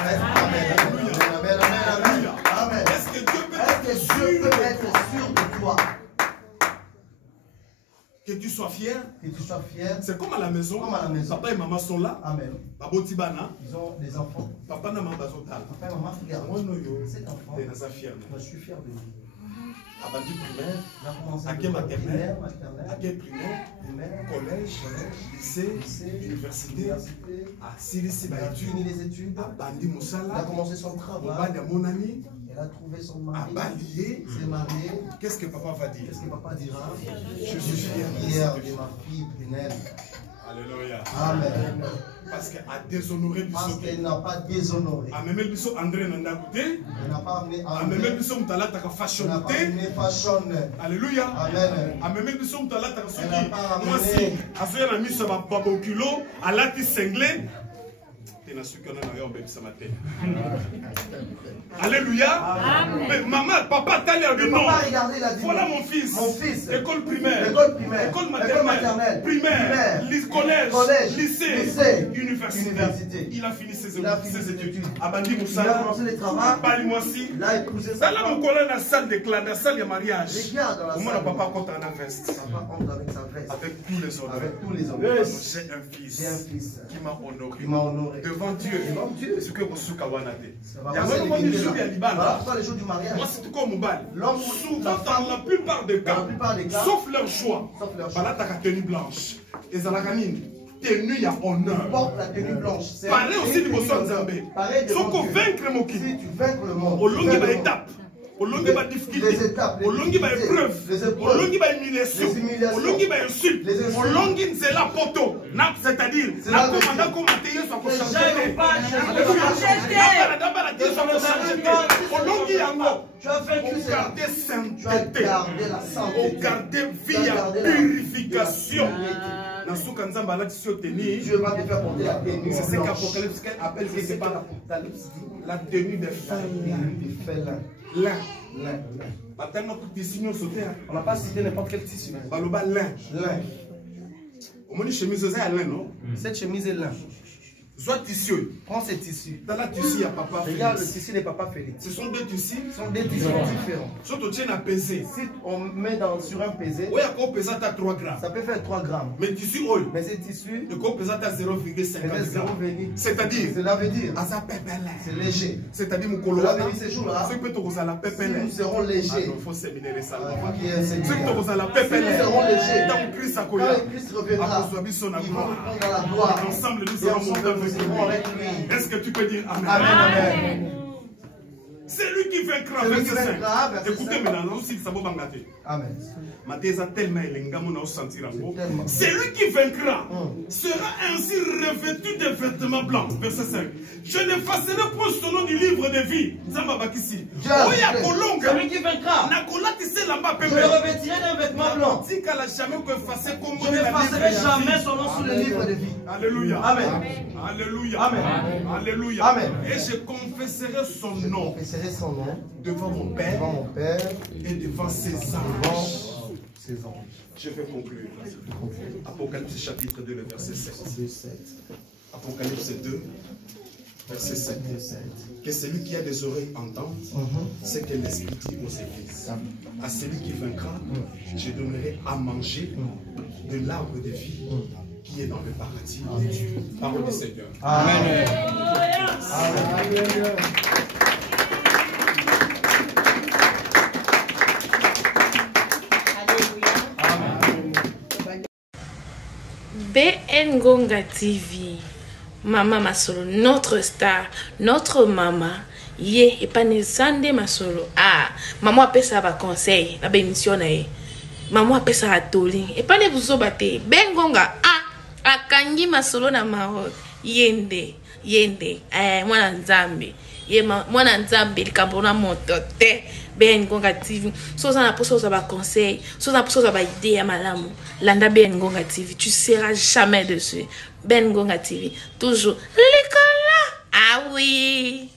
Amen. Est-ce que Dieu peut être sûr de toi? Que tu sois fier. C'est comme à la maison. Papa et maman sont là. Amen. Ils ont des enfants. Papa et maman sont là. Papa et maman regardent. Cet enfant. Moi je suis fier de lui. À Bandi primaire, à quel maternelle, à quel primaire, collège, lycée, université, à Silisi les études, à Bandi Moussala, il a commencé son travail, il a trouvé son mari, s'est marié. Qu'est-ce que papa va dire? Qu'est-ce que papa dira? Je suis fier de ma fille Brunel. Alléluia. Amen. Parce qu'elle a déshonoré Bissot. Parce qu'elle n'a pas déshonoré. A même Bissot André n'a pas goûté. Elle n'a pas amené a même Bissot Mtala ta fashion goûté. Alléluia. Amen. A même Bissot Mtala ta soki. Moi si, a fait la mise sur ma babo kilo, à la ti cinglé. Alléluia. Mais maman, papa, t'as l'air de non. Voilà mon fils. École primaire. École maternelle. Primaire. Collège. Lycée. Université. Il a fini ses études. Abandi Moussa. Il a commencé le travail. Il a épousé sa femme. Mon collègue dans la salle de salle de mariage. Comment le papa compte en veste? Papa compte avec sa veste. Avec tous les hommes. J'ai un fils qui m'a honoré. Devant Dieu. Ce que vous soukawanate. Il y a même des jours à Liban. Les jours du mariage. Moi, c'est tout comme Moubal. Souvent, dans la plupart des cas, sauf leur choix, voilà ta tenue blanche. Et Zalakanine, tenue à honneur. Porte la tenue blanche. Parlez aussi du Bosson Zambé. Sauf qu'on vaincre mon Si tu vaincre le monde. Au long de l'étape. Au long de la difficulté, au long de l'épreuve, au long de l'humiliation, au long de l'insulte, au long de la poto, c'est-à-dire, la commandant comme Mathieu soit pour changer. Au long de yango, tu as vaincu garder sainteté, la santé, garder vie à purification. Dieu va te faire porter la tenue. C'est ce qu'Apocalypse appelle la tenue des félins. Lin. On n'a pas cité n'importe quel tissu. Lin. On chemise à lin, non? Cette chemise est lin. Soit tissu. Prends ces tissus. Dans la tissu, il y a papa Félix. Regarde le tissu de papa Félix. Ce sont deux tissus. Ce sont deux tissus différents. Si on met sur un pesé, ça peut faire 3 grammes. Mais tissu, mais ces tissus, 0,50. C'est-à-dire, cela veut dire, c'est léger. C'est-à-dire, mon cela veut dire ces jours-là, si nous serons légers. Il faut séminaire ça. Nous serons légers. Quand Christ reviendra, ils vont prendre la gloire. Ensemble, nous serons est-ce que tu peux dire Amen? Amen. C'est lui qui vaincra. Verset 5. Écoutez maintenant, aussi ça va m'engager. Amen. C'est lui qui vaincra sera ainsi revêtu de vêtements blancs. Verset 5. Je n'effacerai point son nom du livre de vie. Celui qui vaincra, je le revêtirai d'un vêtement blanc. Je n'effacerai jamais son nom sur le livre de vie. Alléluia. Amen. Alléluia. Amen. Alléluia. Amen. Et je confesserai son nom devant mon Père et devant ses anges. Je vais conclure. Apocalypse chapitre 2, le verset 7. Apocalypse 2, verset 7. Que celui qui a des oreilles entende ce que l'Esprit dit aux églises. À celui qui vaincra, je donnerai à manger de l'arbre de vie qui est dans le paradis de Dieu. Parole du Seigneur. Amen. Amen. BN Ngonga TV, Maman Masolo, notre star, notre maman, et pas Sande Masolo. Maman appelle ça va conseil, la bénédiction maman appelle ça à toli, et pas ne vous obatez, BN Ngonga, akangi Masolo na maro, yende, mwana nzambe, mwana nzambe, likambona motote. BN Ngonga TV, so ça n'a pas ça va conseil, so ça n'a pas ça va idée à malamu. Landa BN Ngonga TV, tu seras jamais dessus. BN Ngonga TV, toujours l'école là. Ah oui.